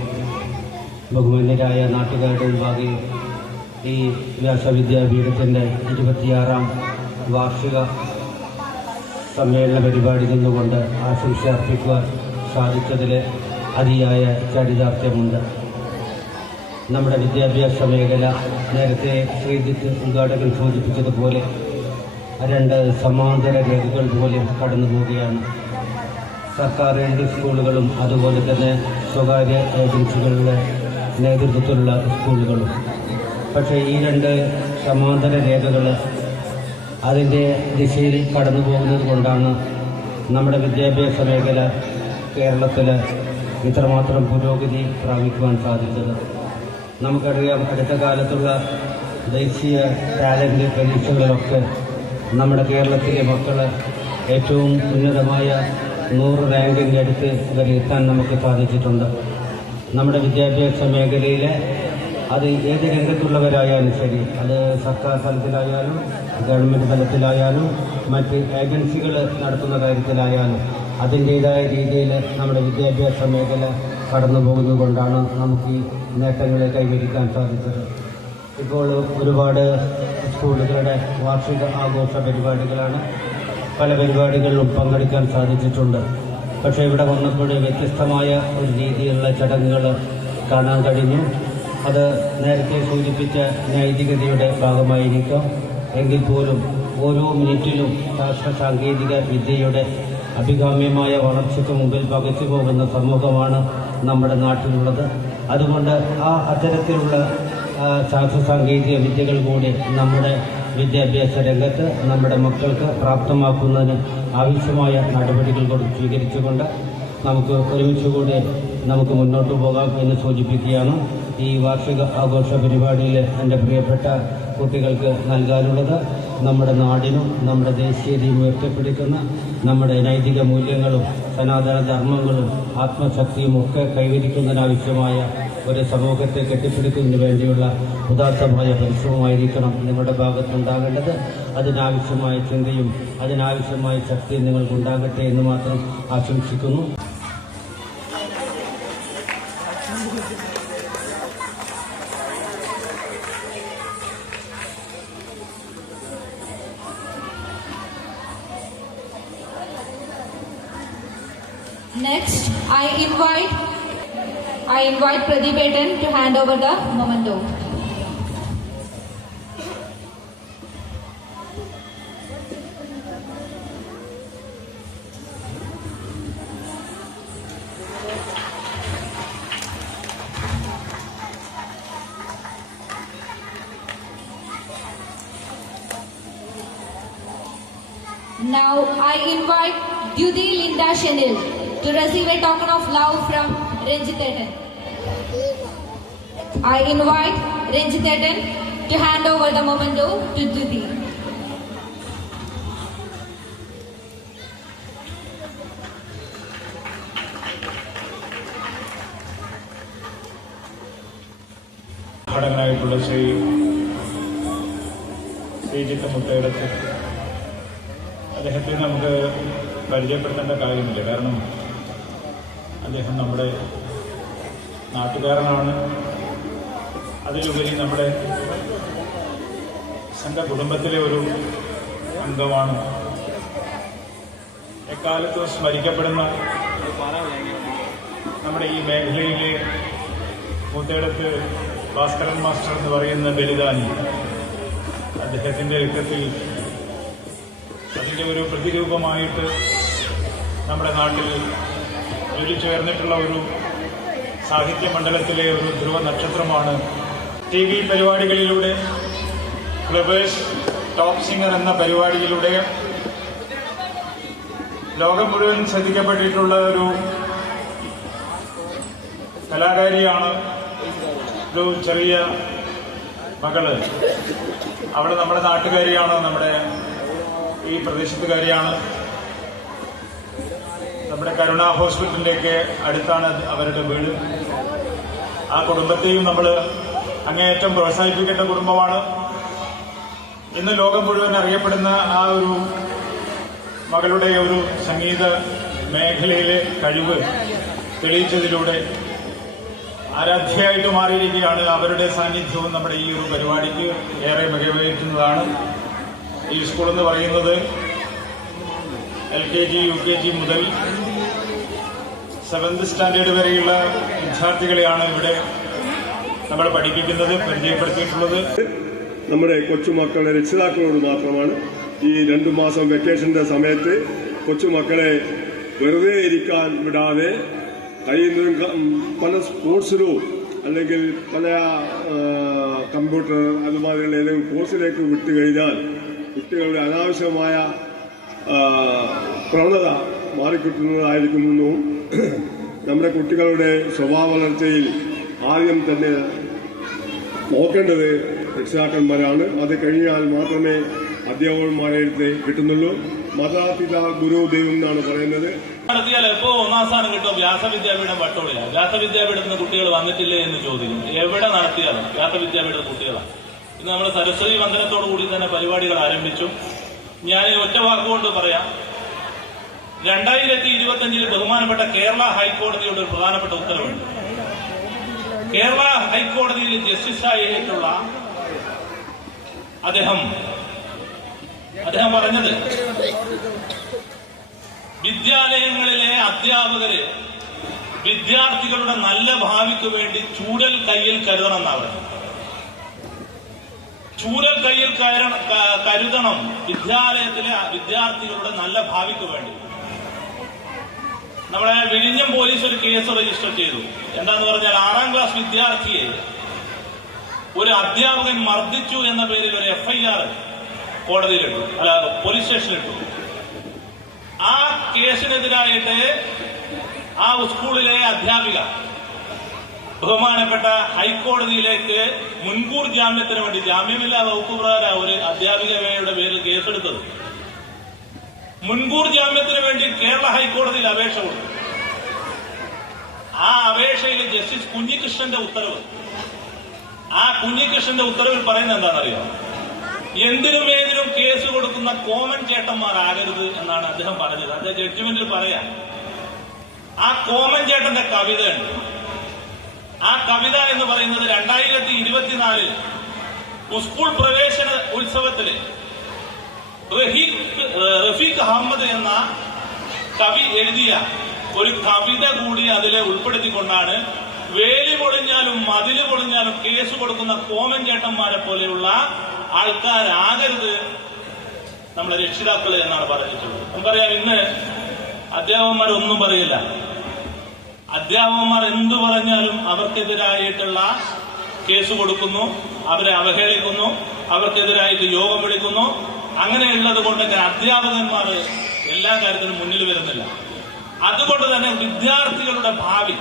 ബഹുമാന്യരായ നാട്ടുകാരുടെ മുമ്പാകെയും ഈ വ്യാസവിദ്യാപീഠത്തിൻ്റെ 26ാം വാർഷിക സമ്മേളന പരിപാടി നിന്നുകൊണ്ട് ആശംസ അർപ്പിക്കുവാൻ സാധിച്ചതിൽ അതിയായ ചരിതാർത്ഥ്യമുണ്ട്. നമ്മുടെ വിദ്യാഭ്യാസ മേഖല നേരത്തെ ശ്രീജിത്ത് ഉദ്ഘാടകൻ സൂചിപ്പിച്ചതുപോലെ 2 സമാന്തര രേഖകൾ പോലും കടന്നു പോവുകയാണ്. സർക്കാർ എയ്ഡഡ് സ്കൂളുകളും അതുപോലെ തന്നെ സ്വകാര്യ ഏജൻസികളുടെ നേതൃത്വത്തിലുള്ള സ്കൂളുകളും. പക്ഷേ ഈ 2 സമാന്തര രേഖകൾ അതിൻ്റെ ദിശയിൽ കടന്നു പോകുന്നത് കൊണ്ടാണ് നമ്മുടെ വിദ്യാഭ്യാസ മേഖല കേരളത്തിൽ ഇത്രമാത്രം പുരോഗതി പ്രാപിക്കുവാൻ സാധിച്ചത്. നമുക്കറിയാം, അടുത്ത കാലത്തുള്ള ദേശീയ ടാലന്റ് പരീക്ഷകളിലൊക്കെ നമ്മുടെ കേരളത്തിലെ മക്കൾ ഏറ്റവും ഉന്നതമായ 100 റാങ്കിൻ്റെ അടുത്ത് വരെ എത്താൻ നമുക്ക് സാധിച്ചിട്ടുണ്ട്. നമ്മുടെ വിദ്യാഭ്യാസ മേഖലയിലെ അത് ഏത് രംഗത്തുള്ളവരായാലും ശരി, അത് സർക്കാർ തലത്തിലായാലും ഗവൺമെൻറ് തലത്തിലായാലും മറ്റ് ഏജൻസികൾ നടത്തുന്ന കാര്യത്തിലായാലും അതിൻ്റേതായ രീതിയിൽ നമ്മുടെ വിദ്യാഭ്യാസ മേഖല കടന്നു പോകുന്നത് കൊണ്ടാണ് നമുക്ക് ഈ നേട്ടങ്ങളെ കൈവരിക്കാൻ സാധിച്ചത്. ഇപ്പോൾ ഒരുപാട് സ്കൂളുകളുടെ വാർഷിക ആഘോഷ പരിപാടികളാണ്. പല പരിപാടികളിലും പങ്കെടുക്കാൻ സാധിച്ചിട്ടുണ്ട്. പക്ഷേ ഇവിടെ വന്നപ്പോൾ വ്യത്യസ്തമായ ഒരു രീതിയിലുള്ള ചടങ്ങുകൾ കാണാൻ കഴിഞ്ഞു. അത് നേരത്തെ സൂചിപ്പിച്ച നൈതികതയുടെ ഭാഗമായിരിക്കാം. എങ്കിൽ പോലും ഓരോ മിനിറ്റിലും ശാസ്ത്ര സാങ്കേതിക വിദ്യയുടെ അഭികാമ്യമായ വളർച്ചയ്ക്ക് മുമ്പിൽ പകച്ചു പോകുന്ന സമൂഹമാണ് നമ്മുടെ നാട്ടിലുള്ളത്. അതുകൊണ്ട് അത്തരത്തിലുള്ള ശാസ്ത്ര സാങ്കേതിക വിദ്യകൾ കൂടി നമ്മുടെ വിദ്യാഭ്യാസ രംഗത്ത് നമ്മുടെ മക്കൾക്ക് പ്രാപ്തമാക്കുന്നതിന് ആവശ്യമായ നടപടികൾ സ്വീകരിച്ചുകൊണ്ട് നമുക്ക് ഒരുമിച്ചുകൂടി നമുക്ക് മുന്നോട്ട് പോകാം എന്ന് സൂചിപ്പിക്കുകയാണ്. ഈ വാർഷിക ആഘോഷ പരിപാടിയിൽ എൻ്റെ പ്രിയപ്പെട്ട കുട്ടികൾക്ക് നൽകാനുള്ളത് നമ്മുടെ നാടിനും നമ്മുടെ ദേശീയതയും ഉയർത്തിപ്പിടിക്കുന്ന നമ്മുടെ നൈതിക മൂല്യങ്ങളും സനാതന ധർമ്മങ്ങളും ആത്മശക്തിയും ഒക്കെ കൈവരിക്കുന്നതിനാവശ്യമായ ഒരു സമൂഹത്തെ കെട്ടിപ്പിടിക്കുന്നതിന് വേണ്ടിയുള്ള ഉദാത്തമായ പരിശ്രമമായിരിക്കണം നിങ്ങളുടെ ഭാഗത്തുണ്ടാകേണ്ടത്. അതിനാവശ്യമായ ചിന്തയും അതിനാവശ്യമായ ശക്തിയും നിങ്ങൾക്കുണ്ടാകട്ടെ എന്ന് മാത്രം ആശംസിക്കുന്നു. Next, I invite Pradeep Etan to hand over the memento. Now I invite Dyuti Linda Shenil to receive a token of love from Ranjit Etan. I invite Ranjit Etan to hand over the memento to Dyuti. ഘടകനായിട്ടുള്ള Sreejith Muthedath അദ്ദേഹത്തെ നമുക്ക് പരിചയപ്പെടുത്തേണ്ട കാര്യമില്ല. കാരണം അദ്ദേഹം നമ്മുടെ നാട്ടുകാരനാണ്. അതിലുപരി നമ്മുടെ സംഘകുടുംബത്തിലെ ഒരു അംഗമാണ്. എക്കാലത്തും സ്മരിക്കപ്പെടുന്ന നമ്മുടെ ഈ മേഖലയിലെ മുത്തേടത്ത് ഭാസ്കരൻ മാസ്റ്റർ എന്ന് പറയുന്ന ബലിദാനി, അദ്ദേഹത്തിൻ്റെ രക്തത്തിൽ അതിൻ്റെ ഒരു പ്രതിരൂപമായിട്ട് നമ്മുടെ നാട്ടിൽ ചേർന്നിട്ടുള്ള ഒരു സാഹിത്യ മണ്ഡലത്തിലെ ഒരു ധ്രുവ നക്ഷത്രമാണ്. TV പരിപാടികളിലൂടെ ഫ്ലവേഴ്സ് ടോപ്പ് സിംഗർ എന്ന പരിപാടിയിലൂടെ ലോകം മുഴുവൻ ശ്രദ്ധിക്കപ്പെട്ടിട്ടുള്ള ഒരു കലാകാരിയാണ്. ഒരു ചെറിയ മകള്, അവിടെ നമ്മുടെ നാട്ടുകാരിയാണ്, നമ്മുടെ ഈ പ്രദേശത്തുകാരിയാണ്. നമ്മുടെ കരുണ ഹോസ്പിറ്റലിൻ്റെയൊക്കെ അടുത്താണ് അവരുടെ വീട്. ആ കുടുംബത്തെയും നമ്മൾ അങ്ങേയറ്റം പ്രോത്സാഹിപ്പിക്കേണ്ട കുടുംബമാണ്. ഇന്ന് ലോകം മുഴുവൻ അറിയപ്പെടുന്ന ആ ഒരു മകളുടെ ഒരു സംഗീത മേഖലയിലെ കഴിവ് തെളിയിച്ചതിലൂടെ ആരാധ്യയായിട്ട് മാറിയിരിക്കുകയാണ്. അവരുടെ സാന്നിധ്യവും നമ്മുടെ ഈ ഒരു പരിപാടിക്ക് ഏറെ മികവേറ്റുന്നതാണ്. ഈ സ്കൂളെന്ന് പറയുന്നത് LKG UKG മുതൽ 7th സ്റ്റാൻഡേർഡ് വരെയുള്ള വിദ്യാർത്ഥികളെയാണ് ഇവിടെ നമ്മൾ പഠിപ്പിക്കുന്നത്, പരിചയപ്പെടുത്തിയിട്ടുള്ളത്. നമ്മുടെ കൊച്ചുമക്കളുടെ രക്ഷിതാക്കളോട് മാത്രമാണ്. ഈ 2 മാസം വെക്കേഷന്റെ സമയത്ത് കൊച്ചുമക്കളെ വെറുതെ ഇരിക്കാൻ വിടാതെ കഴിയുന്നതും പല സ്പോർട്സിലോ അല്ലെങ്കിൽ പല കമ്പ്യൂട്ടർ അതുമാതിരിയുള്ള ഏതെങ്കിലും കോഴ്സിലേക്ക് വിട്ടു കഴിഞ്ഞാൽ കുട്ടികളുടെ അനാവശ്യമായ പ്രവണത മാറിക്കിട്ടുന്നതായിരിക്കുമെന്നും നമ്മുടെ കുട്ടികളുടെ സ്വഭാവ വളർച്ചയിൽ ആദ്യം തന്നെ നോക്കേണ്ടത് രക്ഷിതാക്കന്മാരാണ്. അത് കഴിഞ്ഞാൽ മാത്രമേ അധ്യാപകന്മാരെ കിട്ടുന്നുള്ളൂ. മാതാപിത ഗുരു ദൈവം എന്നാണ് പറയുന്നത്. നടത്തിയാൽ എപ്പോ ഒന്നാം സ്ഥാനം കിട്ടും? വ്യാസവിദ്യാപീഠം വട്ടോളില്ല. വ്യാസവിദ്യാപീഠത്തിന് കുട്ടികൾ വന്നിട്ടില്ലേ എന്ന് ചോദിക്കും. എവിടെ നടത്തിയാലും വ്യാസവിദ്യാപീഠ കുട്ടികളാണ്. ഇന്ന് നമ്മൾ സരസ്വതി വന്ദനത്തോടു കൂടി തന്നെ പരിപാടികൾ ആരംഭിച്ചു. ഞാൻ ഒറ്റ വാക്കുകൊണ്ട് പറയാം, 2025 ബഹുമാനപ്പെട്ട കേരള ഹൈക്കോടതിയുടെ ഒരു പ്രധാനപ്പെട്ട ഉത്തരവുണ്ട്. കേരള ഹൈക്കോടതിയിൽ ജസ്റ്റിസായിട്ടുള്ള അദ്ദേഹം പറഞ്ഞത്, വിദ്യാലയങ്ങളിലെ അധ്യാപകര് വിദ്യാർത്ഥികളുടെ നല്ല ഭാവിക്ക് വേണ്ടി ചൂരൽ കയ്യിൽ കരുതണം എന്നാണ്. ചൂരൽ കയ്യിൽ കരുതണം വിദ്യാലയത്തിലെ വിദ്യാർത്ഥികളുടെ നല്ല ഭാവിക്ക് വേണ്ടി. നമ്മുടെ വിഴിഞ്ഞം പോലീസ് ഒരു കേസ് രജിസ്റ്റർ ചെയ്തു. എന്താന്ന് പറഞ്ഞാൽ 6ാം ക്ലാസ് വിദ്യാർത്ഥിയെ ഒരു അധ്യാപകൻ മർദ്ദിച്ചു എന്ന പേരിൽ ഒരു FIR കോടതിയിലിട്ടു, അല്ല പോലീസ് സ്റ്റേഷനിലിട്ടു. ആ കേസിനെതിരായിട്ട് ആ സ്കൂളിലെ അധ്യാപിക ബഹുമാനപ്പെട്ട ഹൈക്കോടതിയിലേക്ക് മുൻകൂർ ജാമ്യത്തിന് വേണ്ടി, ജാമ്യമില്ലാ വകുപ്പ് പ്രകാരം ഒരു അധ്യാപികയുടെ പേരിൽ കേസെടുത്തത്. മുൻകൂർ ജാമ്യത്തിന് വേണ്ടി കേരള ഹൈക്കോടതിയിൽ അപേക്ഷ കൊടുത്തു. ആ അപേക്ഷയിൽ ജസ്റ്റിസ് കുഞ്ഞികൃഷ്ണന്റെ ഉത്തരവ്, ആ കുഞ്ഞികൃഷ്ണന്റെ ഉത്തരവിൽ പറയുന്നത് എന്താണെന്നറിയോ? എന്തിനും ഏതിനും കേസ് കൊടുക്കുന്ന കോമൻ ചേട്ടന്മാരാകരുത് എന്നാണ് അദ്ദേഹം പറഞ്ഞത്. അദ്ദേഹം ജഡ്ജ്മെന്റിൽ പറയാം. ആ കോമൻ ചേട്ടന്റെ കവിതയുണ്ട്. ആ കവിത എന്ന് പറയുന്നത് 2024 സ്കൂൾ പ്രവേശന ഉത്സവത്തില് റഫീഖ് അഹമ്മദ് എന്ന കവി എഴുതിയ ഒരു കവിത കൂടി അതിലെ ഉൾപ്പെടുത്തിക്കൊണ്ടാണ് വേലി പൊളിഞ്ഞാലും മതില് പൊളിഞ്ഞാലും കേസ് കൊടുക്കുന്ന കോമൻ ചേട്ടന്മാരെ പോലെയുള്ള ആൾക്കാരാകരുത് നമ്മളെ രക്ഷിതാക്കള് എന്നാണ് പറഞ്ഞിട്ടുള്ളത്. നമുക്കറിയാം, ഇന്ന് അധ്യാപകന്മാരൊന്നും പറയില്ല. അധ്യാപകന്മാർ എന്തു പറഞ്ഞാലും അവർക്കെതിരായിട്ടുള്ള കേസ് കൊടുക്കുന്നു, അവരെ അവഹേളിക്കുന്നു, അവർക്കെതിരായിട്ട് യോഗം വിളിക്കുന്നു. അങ്ങനെയുള്ളത് കൊണ്ടൊക്കെ അധ്യാപകന്മാർ എല്ലാ കാര്യത്തിനും മുന്നിൽ വരുന്നില്ല. അതുകൊണ്ട് തന്നെ വിദ്യാർത്ഥികളുടെ ഭാവി,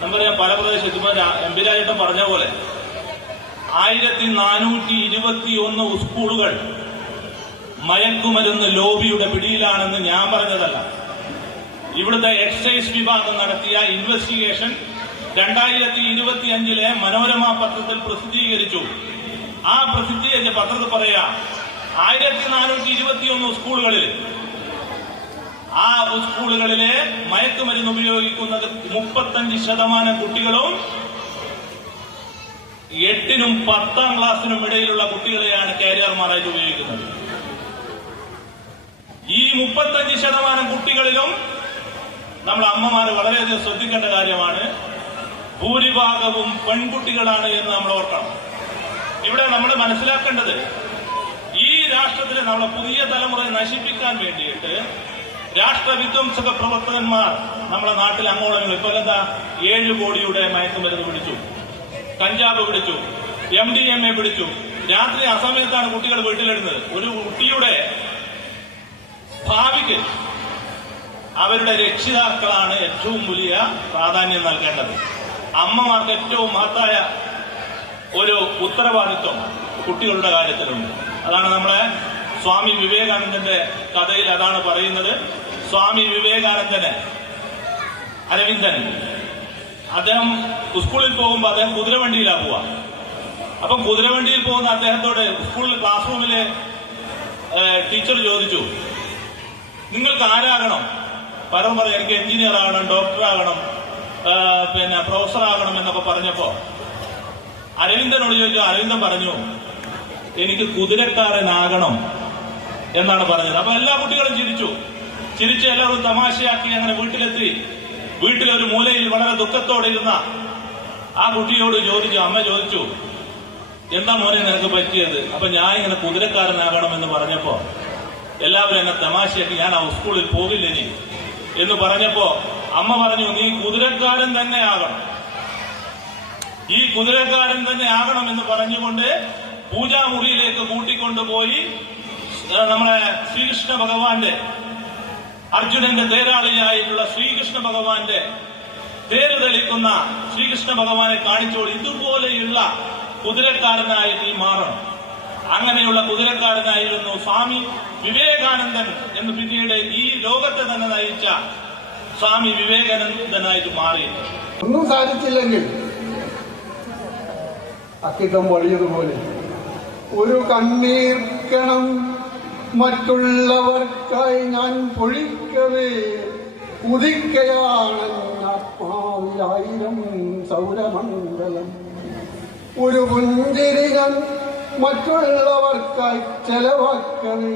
നമുക്കറിയാം, പല പ്രദേശത്ത് ഇപ്പൊ MP രാജേട്ടൻ പറഞ്ഞ പോലെ 1421 സ്കൂളുകൾ മയക്കുമരുന്ന് ലോബിയുടെ പിടിയിലാണെന്ന് ഞാൻ പറഞ്ഞതല്ല. ഇവിടുത്തെ എക്സൈസ് വിഭാഗം നടത്തിയ ഇൻവെസ്റ്റിഗേഷൻ 2025 മനോരമ പത്രത്തിൽ പ്രസിദ്ധീകരിച്ചു. ആ പ്രസിദ്ധീകരിച്ച പത്രത്തിൽ പറയാ 1421 സ്കൂളുകളിൽ ആ സ്കൂളുകളിലെ മയക്കുമരുന്ന് ഉപയോഗിക്കുന്നത് 35% കുട്ടികളും 8നും 10ാം ക്ലാസ്സിനും ഇടയിലുള്ള കുട്ടികളെയാണ് കാരിയർമാരായിട്ട് ഉപയോഗിക്കുന്നത്. ഈ 35% കുട്ടികളിലും നമ്മൾ അമ്മമാർ വളരെയധികം ശ്രദ്ധിക്കേണ്ട കാര്യമാണ്. ഭൂരിഭാഗവും പെൺകുട്ടികളാണ് എന്ന് നമ്മൾ ഓർക്കണം. ഇവിടെ നമ്മൾ മനസ്സിലാക്കേണ്ടത്, ഈ രാഷ്ട്രത്തിലെ നമ്മളെ പുതിയ തലമുറയെ നശിപ്പിക്കാൻ വേണ്ടിയിട്ട് രാഷ്ട്രവിധ്വംസക പ്രവർത്തകന്മാർ നമ്മളെ നാട്ടിൽ അങ്ങോളം ഇപ്പൊ എന്താ 7 കോടിയുടെ മയക്കുമരുന്ന് പിടിച്ചു, കഞ്ചാവ് പിടിച്ചു, MDMA പിടിച്ചു. രാത്രി അസമയത്താണ് കുട്ടികൾ വീട്ടിലിടുന്നത്. ഒരു കുട്ടിയുടെ ഭാവിക്ക് അവരുടെ രക്ഷിതാക്കളാണ് ഏറ്റവും വലിയ പ്രാധാന്യം നൽകേണ്ടത്. അമ്മമാർക്ക് ഏറ്റവും മഹത്തായ ഒരു ഉത്തരവാദിത്വം കുട്ടികളുടെ കാര്യത്തിലുണ്ട്. അതാണ് നമ്മളെ സ്വാമി വിവേകാനന്ദന്റെ കഥയിൽ അതാണ് പറയുന്നത്. സ്വാമി വിവേകാനന്ദന് അരവിന്ദൻ അദ്ദേഹം സ്കൂളിൽ പോകുമ്പോൾ അദ്ദേഹം കുതിരവണ്ടിയിലാണ് പോവാ. അപ്പം കുതിരവണ്ടിയിൽ പോകുന്ന അദ്ദേഹത്തോട് സ്കൂളിൽ ക്ലാസ് റൂമിലെ ടീച്ചർ ചോദിച്ചു, നിങ്ങൾക്ക് ആരാകണം? പലരും പറയും എനിക്ക് എഞ്ചിനീയർ ആകണം, ഡോക്ടർ ആകണം, പിന്നെ പ്രൊഫസർ ആകണം എന്നൊക്കെ പറഞ്ഞപ്പോ അരവിന്ദനോട് ചോദിച്ചു. അരവിന്ദൻ പറഞ്ഞു, എനിക്ക് കുതിരക്കാരനാകണം എന്നാണ് പറഞ്ഞത്. അപ്പൊ എല്ലാ കുട്ടികളും ചിരിച്ച് എല്ലാവരും തമാശയാക്കി അങ്ങനെ വീട്ടിലെത്തി. വീട്ടിലൊരു മൂലയിൽ വളരെ ദുഃഖത്തോടെ ഇരുന്ന ആ കുട്ടിയോട് ചോദിച്ചു, അമ്മ ചോദിച്ചു, എന്താ മോനെ നിനക്ക് പറ്റിയത്? അപ്പൊ ഞാൻ ഇങ്ങനെ കുതിരക്കാരനാകണം എന്ന് പറഞ്ഞപ്പോ എല്ലാവരും എന്നെ തമാശയാക്കി, ഞാൻ ആ സ്കൂളിൽ പോകില്ല ഇനി എന്ന് പറഞ്ഞപ്പോ അമ്മ പറഞ്ഞു, നീ കുതിരക്കാരൻ തന്നെ ആകണം, ഈ കുതിരക്കാരൻ തന്നെ ആകണം എന്ന് പറഞ്ഞുകൊണ്ട് പൂജാമുറിയിലേക്ക് കൂട്ടിക്കൊണ്ടുപോയി നമ്മളെ ശ്രീകൃഷ്ണ ഭഗവാന്റെ, അർജുനന്റെ തേരാളിയായിട്ടുള്ള ശ്രീകൃഷ്ണ ഭഗവാന്റെ തേര് തെളിക്കുന്ന ശ്രീകൃഷ്ണ ഭഗവാനെ കാണിച്ചോളൂ, ഇതുപോലെയുള്ള കുതിരക്കാരനായിട്ട് മാറണം. അങ്ങനെയുള്ള കുതിരക്കാരനായിരുന്നു സ്വാമി വിവേകാനന്ദൻ എന്ന് പിന്നീട് ഈ ലോകത്തെ തന്നെ നയിച്ച സ്വാമി വിവേകാനന്ദനായിട്ട് മാറി. ഒന്നും സാധിച്ചില്ലെങ്കിൽ അക്കിത്തം വഴിയതുപോലെ ഒരു കണ്ണീർ കണം മറ്റുള്ളവർക്കായി ഞാൻ പൊഴിക്കവേ ഉദിക്കയാണെന്നാത്മാവിലായിരം സൗരമണ്ഡലം. ഒരു പുഞ്ചിരി ഞാൻ മറ്റുള്ളവർക്കായി ചെലവാക്കവേ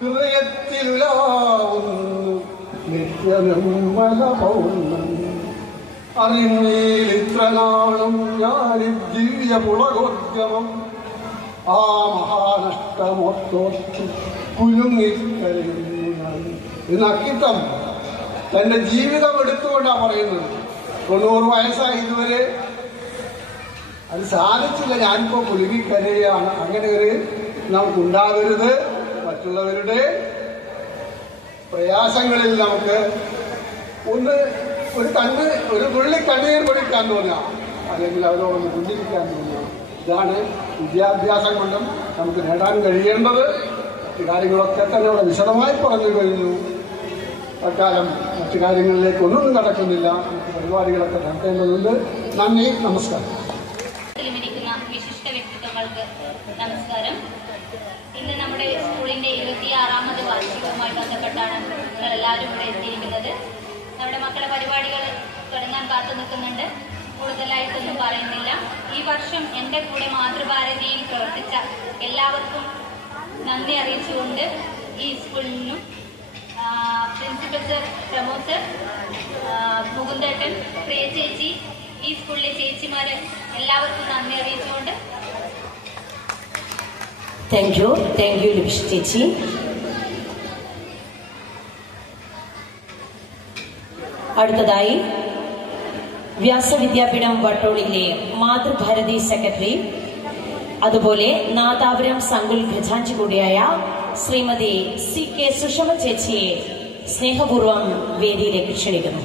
ഹൃദയത്തിലുലാവുന്നു നിത്യനിർമ്മല പൗർണ്ണമി. അറിഞ്ഞിത്ര നാളും ഞാനി ദിവ്യ പുളകോദ്യമം ആ മഹാനഷ്ടമൊത്തോർത്ത് കുലുങ്ങിക്കരയുന്നു ഞാൻ. ഇന്ന് അക്കിത്തം തന്റെ ജീവിതം എടുത്തുകൊണ്ടാണ് പറയുന്നത്. 90 വയസ്സായി ഇതുവരെ അത് സാധിച്ചില്ല, ഞാനിപ്പോ കുലുങ്ങിക്കരയാണ്. അങ്ങനെ ഒരു നമുക്കുണ്ടാകരുത്. മറ്റുള്ളവരുടെ പ്രയാസങ്ങളിൽ നമുക്ക് ഒരു തുള്ളി കണ്ണീർ പൊടിക്കാൻ തോന്നുക, അല്ലെങ്കിൽ അവരോടൊന്ന് പുഞ്ചിരിക്കാൻ തോന്നുക. ഇതാണ് വിദ്യാഭ്യാസം കൊണ്ടും നമുക്ക് നേടാൻ കഴിയേണ്ടത്. മറ്റു കാര്യങ്ങളൊക്കെ തന്നെ അവിടെ വിശദമായി പറഞ്ഞു കഴിഞ്ഞു. തൽക്കാലം മറ്റു കാര്യങ്ങളിലേക്കൊന്നും കടക്കുന്നില്ല. നമുക്ക് പരിപാടികളൊക്കെ നടത്തേണ്ടതുണ്ട്. നന്ദി, നമസ്കാരം. വിശിഷ്ട വ്യക്തിത്വങ്ങൾക്ക് നമസ്കാരം. ഇന്ന് നമ്മുടെ സ്കൂളിന്റെ 26ാമത് വാർഷികവുമായി ബന്ധപ്പെട്ടാണ് നിങ്ങളെല്ലാവരും ഇവിടെ എത്തിയിരിക്കുന്നത്. നമ്മുടെ മക്കളുടെ പരിപാടികൾ തുടങ്ങാൻ കാത്തു നിൽക്കുന്നുണ്ട്. കൂടുതലായിട്ടൊന്നും പറയുന്നില്ല. ഈ വർഷം എൻ്റെ കൂടെ മാതൃഭാരതിയിൽ പ്രവർത്തിച്ച എല്ലാവർക്കും നന്ദി അറിയിച്ചുകൊണ്ട് ഈ സ്കൂളിനും പ്രിൻസിപ്പൽ സർ, പ്രമോദ് സർ, മുകുന്ദേട്ടൻ, പ്രിയ ചേച്ചി, ഈ സ്കൂളിലെ ചേച്ചിമാര് എല്ലാവർക്കും നന്ദി അറിയിച്ചുകൊണ്ട് താങ്ക് യു ലിപിഷ ചേച്ചി. അടുത്തതായി വ്യാസവിദ്യാപീഠം വട്ടോളിലെ മാതൃഭാരതി സെക്രട്ടറി, അതുപോലെ നാദാപുരം സംകുൽ ഖജാൻജി കൂടിയായ ശ്രീമതി CK സുഷമ ചേച്ചിയെ സ്നേഹപൂർവ്വം വേദിയിലേക്ക് ക്ഷണിക്കുന്നു.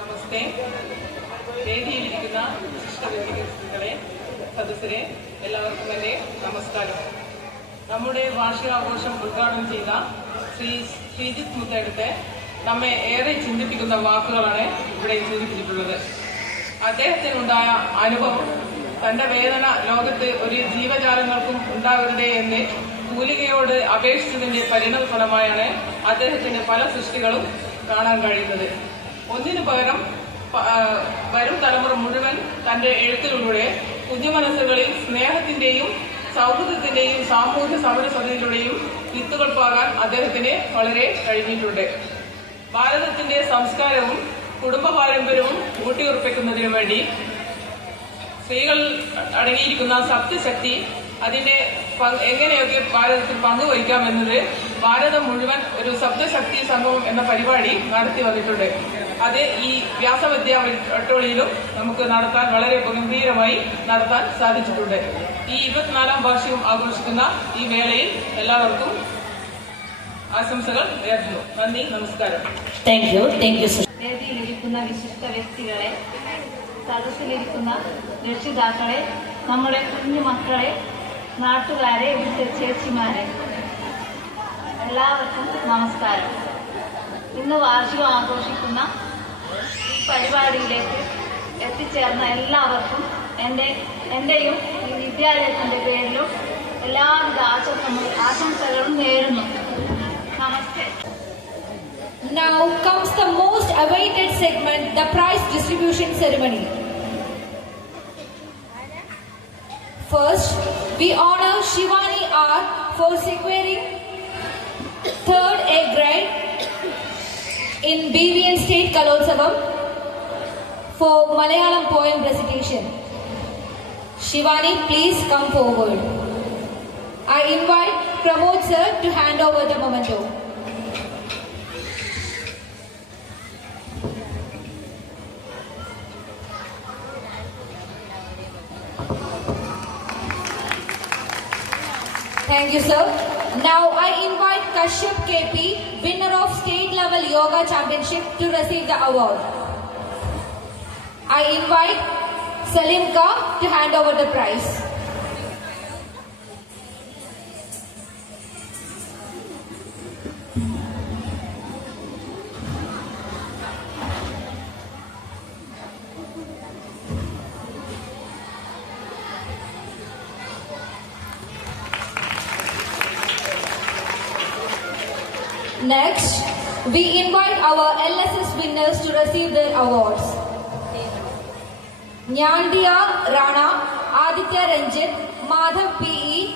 നമസ്തേ. വേദിയിലിരിക്കുന്ന വിശിഷ്ട സദസ്സരെ എല്ലാവർക്കും എൻ്റെ നമസ്കാരം. നമ്മുടെ വാർഷികാഘോഷം ഉദ്ഘാടനം ചെയ്ത ശ്രീജിത്ത് മുത്തേടത്തെ നമ്മെ ഏറെ ചിന്തിപ്പിക്കുന്ന വാക്കുകളാണ് ഇവിടെ സൂചിപ്പിച്ചിട്ടുള്ളത്. അദ്ദേഹത്തിനുണ്ടായ അനുഭവം, തന്റെ വേദന ലോകത്ത് ഒരു ജീവജാലങ്ങൾക്കും ഉണ്ടാകരുതേ എന്ന് തൂലികയോട് അപേക്ഷിച്ചതിന്റെ പരിണത ഫലമായാണ് അദ്ദേഹത്തിന്റെ പല സൃഷ്ടികളും കാണാൻ കഴിയുന്നത്. ഒന്നിനു പകരം വരും തലമുറ മുഴുവൻ തന്റെ എഴുത്തിലൂടെ കുഞ്ഞുമനസ്സുകളിൽ സ്നേഹത്തിന്റെയും സൗഹൃദത്തിന്റെയും സാമൂഹ്യ സമരസതയിലൂടെയും വിത്തുകൾ പാകാൻ അദ്ദേഹത്തിന് വളരെ കഴിഞ്ഞിട്ടുണ്ട്. ഭാരതത്തിന്റെ സംസ്കാരവും കുടുംബ പാരമ്പര്യവും ഊട്ടിയുറപ്പിക്കുന്നതിനു വേണ്ടി സ്ത്രീകൾ അടങ്ങിയിരിക്കുന്ന സത്യശക്തി, അതിന്റെ എങ്ങനെയൊക്കെ ഭാരതത്തിൽ പങ്കുവഹിക്കാമെന്നത് ഭാരതം മുഴുവൻ ഒരു ശബ്ദശക്തി സംഗമം എന്ന പരിപാടി നടത്തി വന്നിട്ടുണ്ട്. അത് ഈ വ്യാസവിദ്യാ വട്ടോളിയിലും നമുക്ക് നടത്താൻ വളരെ ഗംഭീരമായി നടത്താൻ സാധിച്ചിട്ടുണ്ട്. ഈ 24ാം വാർഷികം ആഘോഷിക്കുന്ന ഈ വേളയിൽ എല്ലാവർക്കും ആശംസകൾ നേരുന്നു. നന്ദി, നമസ്കാരം. വേദിയിലിരിക്കുന്ന വിശിഷ്ട വ്യക്തികളെ, സദസ്സിലിരിക്കുന്ന രക്ഷിതാക്കളെ, നമ്മുടെ കുഞ്ഞു മക്കളെ, നാട്ടുകാരെ, ഇവിടുത്തെ ചേച്ചിമാരെ, എല്ലാവർക്കും നമസ്കാരം. ഇന്ന് വാർഷികം ആഘോഷിക്കുന്ന ഈ പരിപാടിയിലേക്ക് എത്തിച്ചേർന്ന എല്ലാവർക്കും എന്റെയും ഈ വിദ്യാലയത്തിന്റെ പേരിലും എല്ലാവിധ ആശംസകളും നേരുന്നു. നമസ്തേ. Now comes the most awaited segment, the prize distribution ceremony. First, we honor Shivani R for securing 3rd A grade in BVN State Kalotsavam for Malayalam poem recitation. Shivani, please come forward. I invite Pramod sir to hand over the memento. Thank you, sir. Now I invite Kashyap KP, winner of State state level yoga championship to receive the award. I invite Salimka to hand over the prize. Next, we invite our LSS winners to receive their awards. Nyandia Rana, Aditya Ranjit, Madhav P.E.,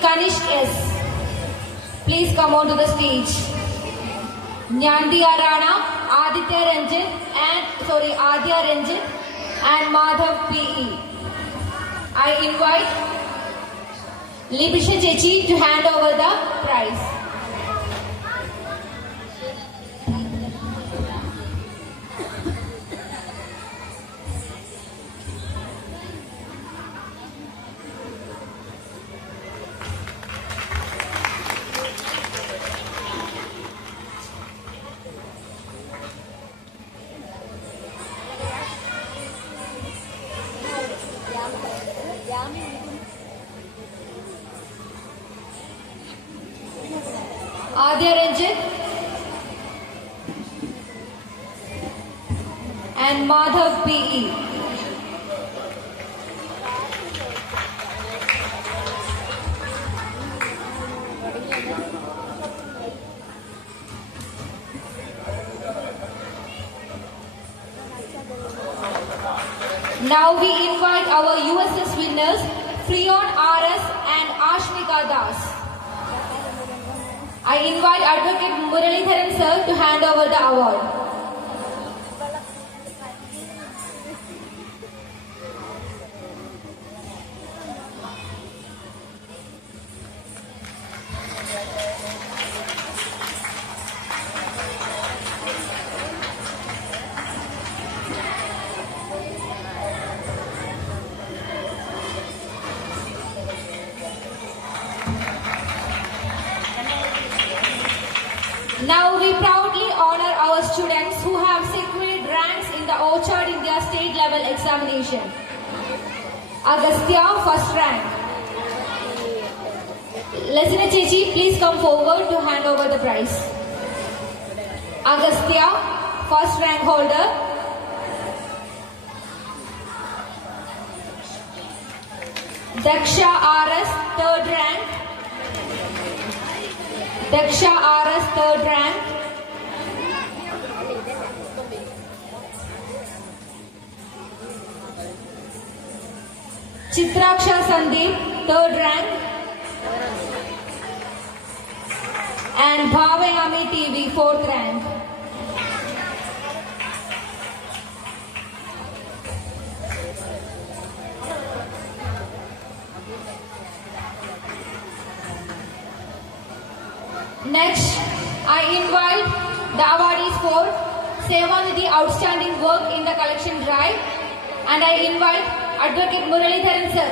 Kanishk S. Please come on to the stage. Nyandia Rana, Aditya Ranjit and Madhav P.E. I invite Libisha Chechi to hand over the prize. Aditya Ranjit and Madhav P.E. Now we invite our USS winners, Freon R.S. and Ashmika Das. I invite Advocate Muralidharan sir to hand over the award. Now we proudly honor our students who have secured ranks in the Orchard India state level examination. Agastya, first rank. Lesina Chechi, please come forward to hand over the prize. Agastya, first rank holder. Daksha RS, third rank. Daksha RS, third rank. Chitraksha Sandeep, third rank. And Bhavayami TV, fourth rank. Next, I invite the awardees for Sevanidhi outstanding work in the collection drive, and I invite Advocate Muralidharan sir.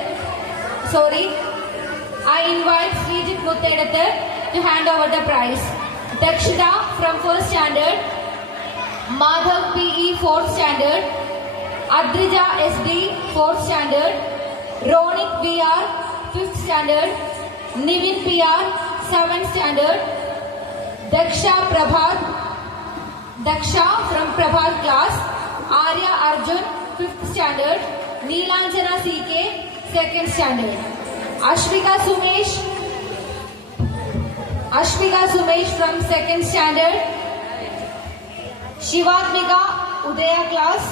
I invite Srijit Muttedathu to hand over the prize. Dakshita from 1st standard, Madhav P.E. 4th standard, Adrija SD 4th standard, Ronit VR 5th standard, Nivin PR 7th standard, Daksha from Prabhat class, Arya Arjun 5th standard, Neelanjana CK 2nd standard, Ashvika Sumesh from 2nd standard, Shivatmika Udaya class,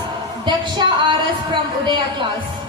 Daksha RS from Udaya class.